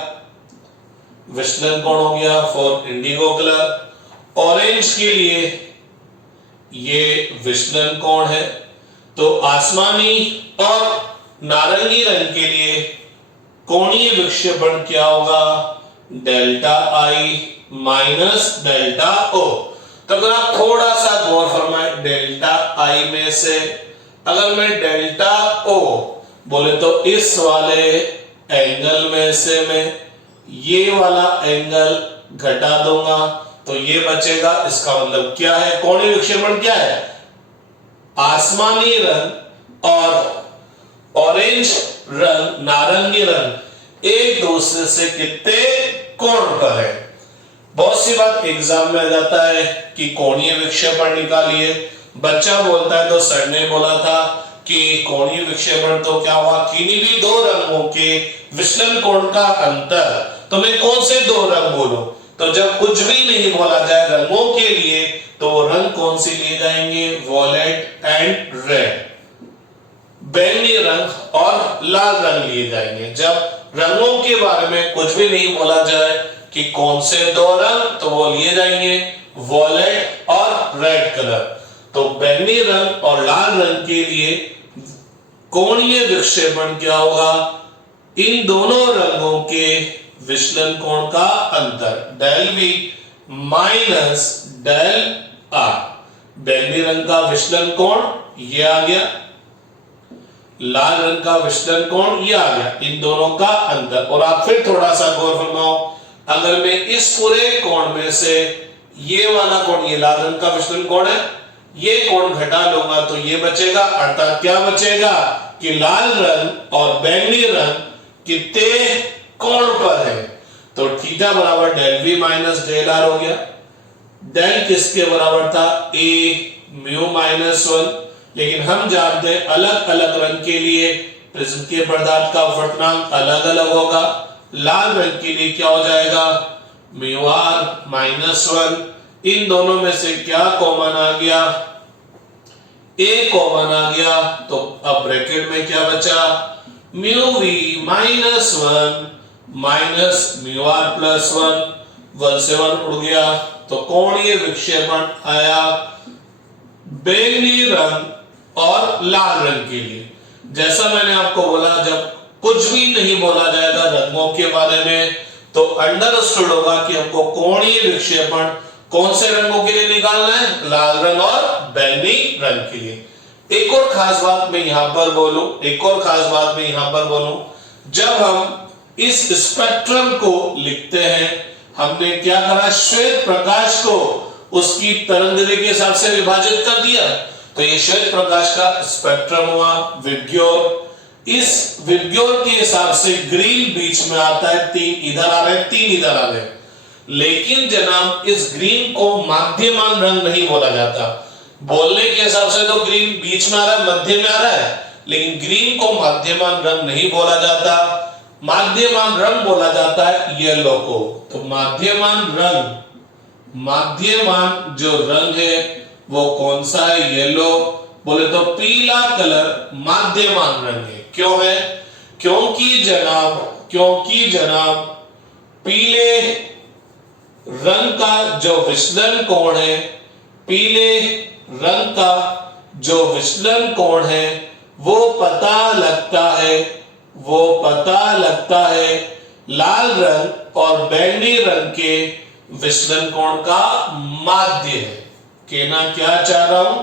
विचलन कोण हो गया फॉर इंडिगो कलर। ऑरेंज के लिए ये विचलन कोण है, तो आसमानी और नारंगी रंग के लिए कोणीय विक्षेपण क्या होगा, डेल्टा आई माइनस डेल्टा ओ। तो अगर आप थोड़ा सा गौर फरमाए, डेल्टा आई में से अगर मैं डेल्टा ओ बोले तो इस वाले एंगल में से मैं ये वाला एंगल घटा दूंगा तो ये बचेगा। इसका मतलब क्या है, कोणीय विक्षेपण क्या है, आसमानी रंग और ऑरेंज रंग, नारंगी रंग एक दूसरे से कितने कोण पर है। बहुत सी बात एग्जाम में आ जाता है कि कोणीय विक्षेपण निकालिए, बच्चा बोलता है तो सर ने बोला था कि कोणीय विक्षेपण तो क्या हुआ, किन्हीं भी दो रंगों के विचलन कोण का अंतर। तो मैं कौन से दो रंग बोलूं, तो जब कुछ भी नहीं बोला जाए रंगों के लिए तो रंग कौन से लिए जाएंगे, वॉयलेट एंड रेड, बैंगनी रंग और लाल रंग लिए जाएंगे। जब रंगों के बारे में कुछ भी नहीं बोला जाए कि कौन से दो रंग, तो वो लिए जाएंगे वॉयलेट और रेड कलर। तो बैंगनी रंग और लाल रंग के लिए कोणीय विक्षेपण क्या होगा, इन दोनों रंगों के विचलन कोण का अंतर, del V minus del R. बैंगनी रंग का विचलन कोण ये आ गया, लाल रंग का विचलन कोण ये आ गया, इन दोनों का अंतर। और आप फिर थोड़ा सा गौर फरमाओ, अगर मैं इस पूरे कोण में से ये वाला कोण, ये लाल रंग का विचलन कोण है, ये कोण घटा लूंगा तो ये बचेगा। अर्थात क्या बचेगा कि लाल रंग और बैंगनी रंग कितने कोण पर है, तो थीटा बराबर del V minus del R हो गया। डेल किसके बराबर था, ए म्यू माइनस 1। लेकिन हम जानते हैं अलग अलग रंग के लिए प्रिज्म के पदार्थ का अपवर्तनांक अलग अलग होगा। लाल रंग के लिए क्या हो जाएगा, म्यू आर माइनस 1। इन दोनों में से क्या कॉमन आ गया, ए कॉमन आ गया, तो अब ब्रैकेट में क्या बचा, mu V minus 1 minus mu R plus 1 से 1 उड़ गया। तो कोणीय विक्षेपण आया बैंगनी रंग और लाल रंग के लिए। जैसा मैंने आपको बोला, जब कुछ भी नहीं बोला जाएगा रंगों के बारे में तो अंडरस्टूड होगा कि हमको कोणीय विक्षेपण कौन से रंगों के लिए निकालना है, लाल रंग और बैंगनी रंग के लिए। एक और खास बात मैं यहां पर बोलूं, जब हम इस स्पेक्ट्रम को लिखते हैं, हमने क्या करा, श्वेत प्रकाश को उसकी तरंगदैर्घ्य के हिसाब से विभाजित कर दिया। तो ये श्वेत प्रकाश का स्पेक्ट्रम हुआ विबग्योर। इस विबग्योर के हिसाब से ग्रीन बीच में आता है, 3 इधर आ रहे हैं, 3 इधर आ रहे हैं। लेकिन जनाब इस ग्रीन को माध्यमान रंग नहीं बोला जाता। बोलने के हिसाब से तो ग्रीन बीच में आ रहा है, मध्य में आ रहा है, लेकिन ग्रीन को माध्यमान रंग नहीं बोला जाता। माध्यमान रंग बोला जाता है येलो को। तो माध्यमान जो रंग है वो कौन सा है, येलो। बोले तो पीला कलर माध्यमान रंग है। क्यों है, क्योंकि जनाब पीले रंग का जो विचलन कोण है, पीले रंग का जो विचलन कोण है वो पता लगता है लाल रंग और बैंगनी रंग के विचलन कोण का माध्य है। कहना क्या चाह रहा हूं,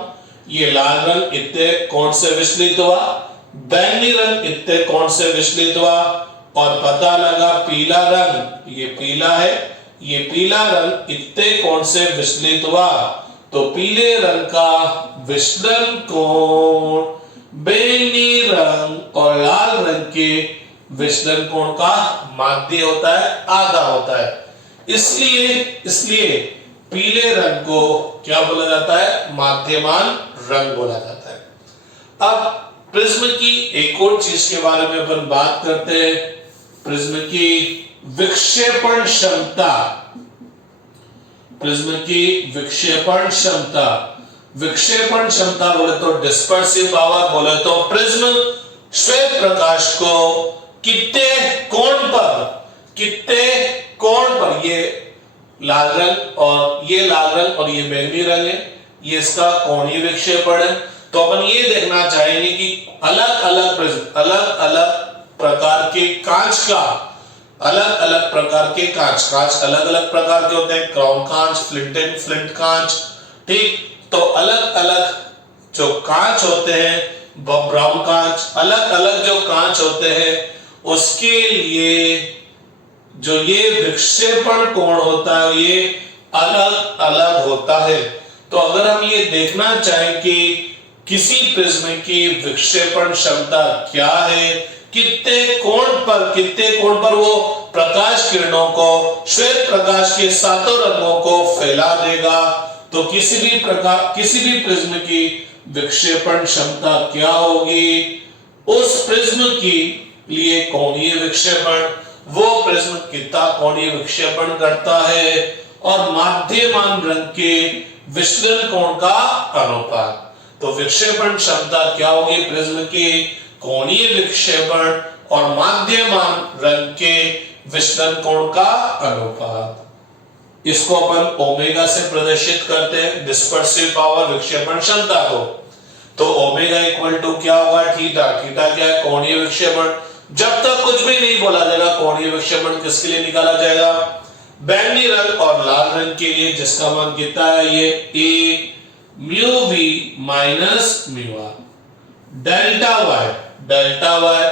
ये लाल रंग इतने कोण से विचलित हुआ, बैंगनी रंग इतने कोण से विचलित हुआ, और पता लगा पीला रंग, ये पीला है, ये पीला रंग इतने कोण से विचलित हुआ। तो पीले रंग का विचलन कोण बैंगनी रंग और लाल रंग के विचलन कोण का माध्य होता है, आधा होता है। इसलिए पीले रंग को क्या बोला जाता है, माध्यमान रंग बोला जाता है। अब प्रिज्म की एक और चीज के बारे में अपन बात करते हैं, प्रिज्म की विक्षेपण क्षमता। प्रिज्म की विक्षेपण क्षमता बोले तो डिस्पर्सिव पावर, बोले तो प्रिज्म श्वेत प्रकाश को कितने कोण पर, ये लाल रंग और ये लाल रंग और ये बैंगनी रंग है, ये इसका कोणीय विक्षेपण है। तो अपन ये देखना चाहेंगे कि अलग अलग प्रिज्म, अलग अलग प्रकार के कांच का, अलग अलग प्रकार के कांच अलग अलग प्रकार के होते हैं, क्राउन कांच, फ्लिंट कांच, ठीक। तो अलग अलग जो कांच होते हैं, ब्राउन कांच, अलग अलग जो कांच होते हैं, उसके लिए जो ये विक्षेपण कोण होता है ये अलग अलग होता है। तो अगर हम ये देखना चाहें कि किसी प्रिज्म की विक्षेपण क्षमता क्या है, कितने कोण पर वो प्रकाश किरणों को, श्वेत प्रकाश के सातों रंगों को फैला देगा, तो किसी भी प्रिज्म की विक्षेपण क्षमता क्या होगी, उस प्रिज्म की लिए कोणीय विक्षेपण, वो प्रिज्म कितना कोणीय विक्षेपण करता है, और माध्यमान रंग के विचलन कोण का अनुपात। तो विक्षेपण क्षमता क्या होगी प्रिज्म की, कोणीय विक्षेपण और माध्यमान रंग के विचलन कोण का अनुपात। इसको अपन ओमेगा से प्रदर्शित करते हैं, डिस्पर्सिव पावर, विक्षेपण क्षमता को। तो ओमेगा इक्वल टू क्या होगा, थीटा। थीटा क्या है, कोणीय विक्षेपण। जब तक कुछ भी नहीं बोला जाएगा कोणीय विक्षेपण किसके लिए निकाला जाएगा, बैंगनी रंग और लाल रंग के लिए, जिसका मान कितना है, ये A mu V minus mu R. Delta Y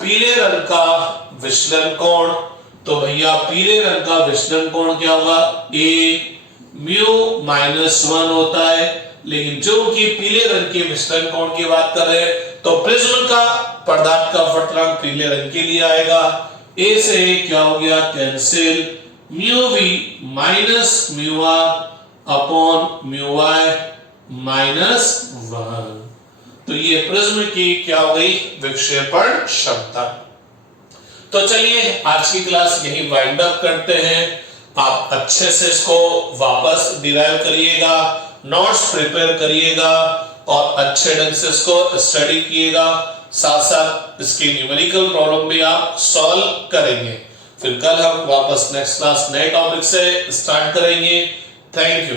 पीले रंग का विचलन कोण। तो भैया पीले रंग का विचलन कोण क्या होगा, ए म्यू माइनस 1 होता है। लेकिन जो कि पीले रंग के विचलन कोण की बात कर रहे हैं, तो प्रिज्म का पदार्थ का अपवर्तनांक पीले रंग के लिए आएगा। ए से क्या हो गया, cancel, mu V minus mu R upon mu I minus 1। तो ये प्रिज्म की क्या हो गई, विक्षेपण क्षमता। तो चलिए आज की क्लास यही वाइंड अप करते हैं। आप अच्छे से इसको वापस डिराइव करिएगा, नोट्स प्रिपेयर करिएगा और अच्छे ढंग से इसको स्टडी कीजिएगा। साथ साथ इसकी न्यूमेरिकल प्रॉब्लम भी आप सॉल्व करेंगे। फिर कल हम वापस नेक्स्ट क्लास नए टॉपिक से स्टार्ट करेंगे। Thank you.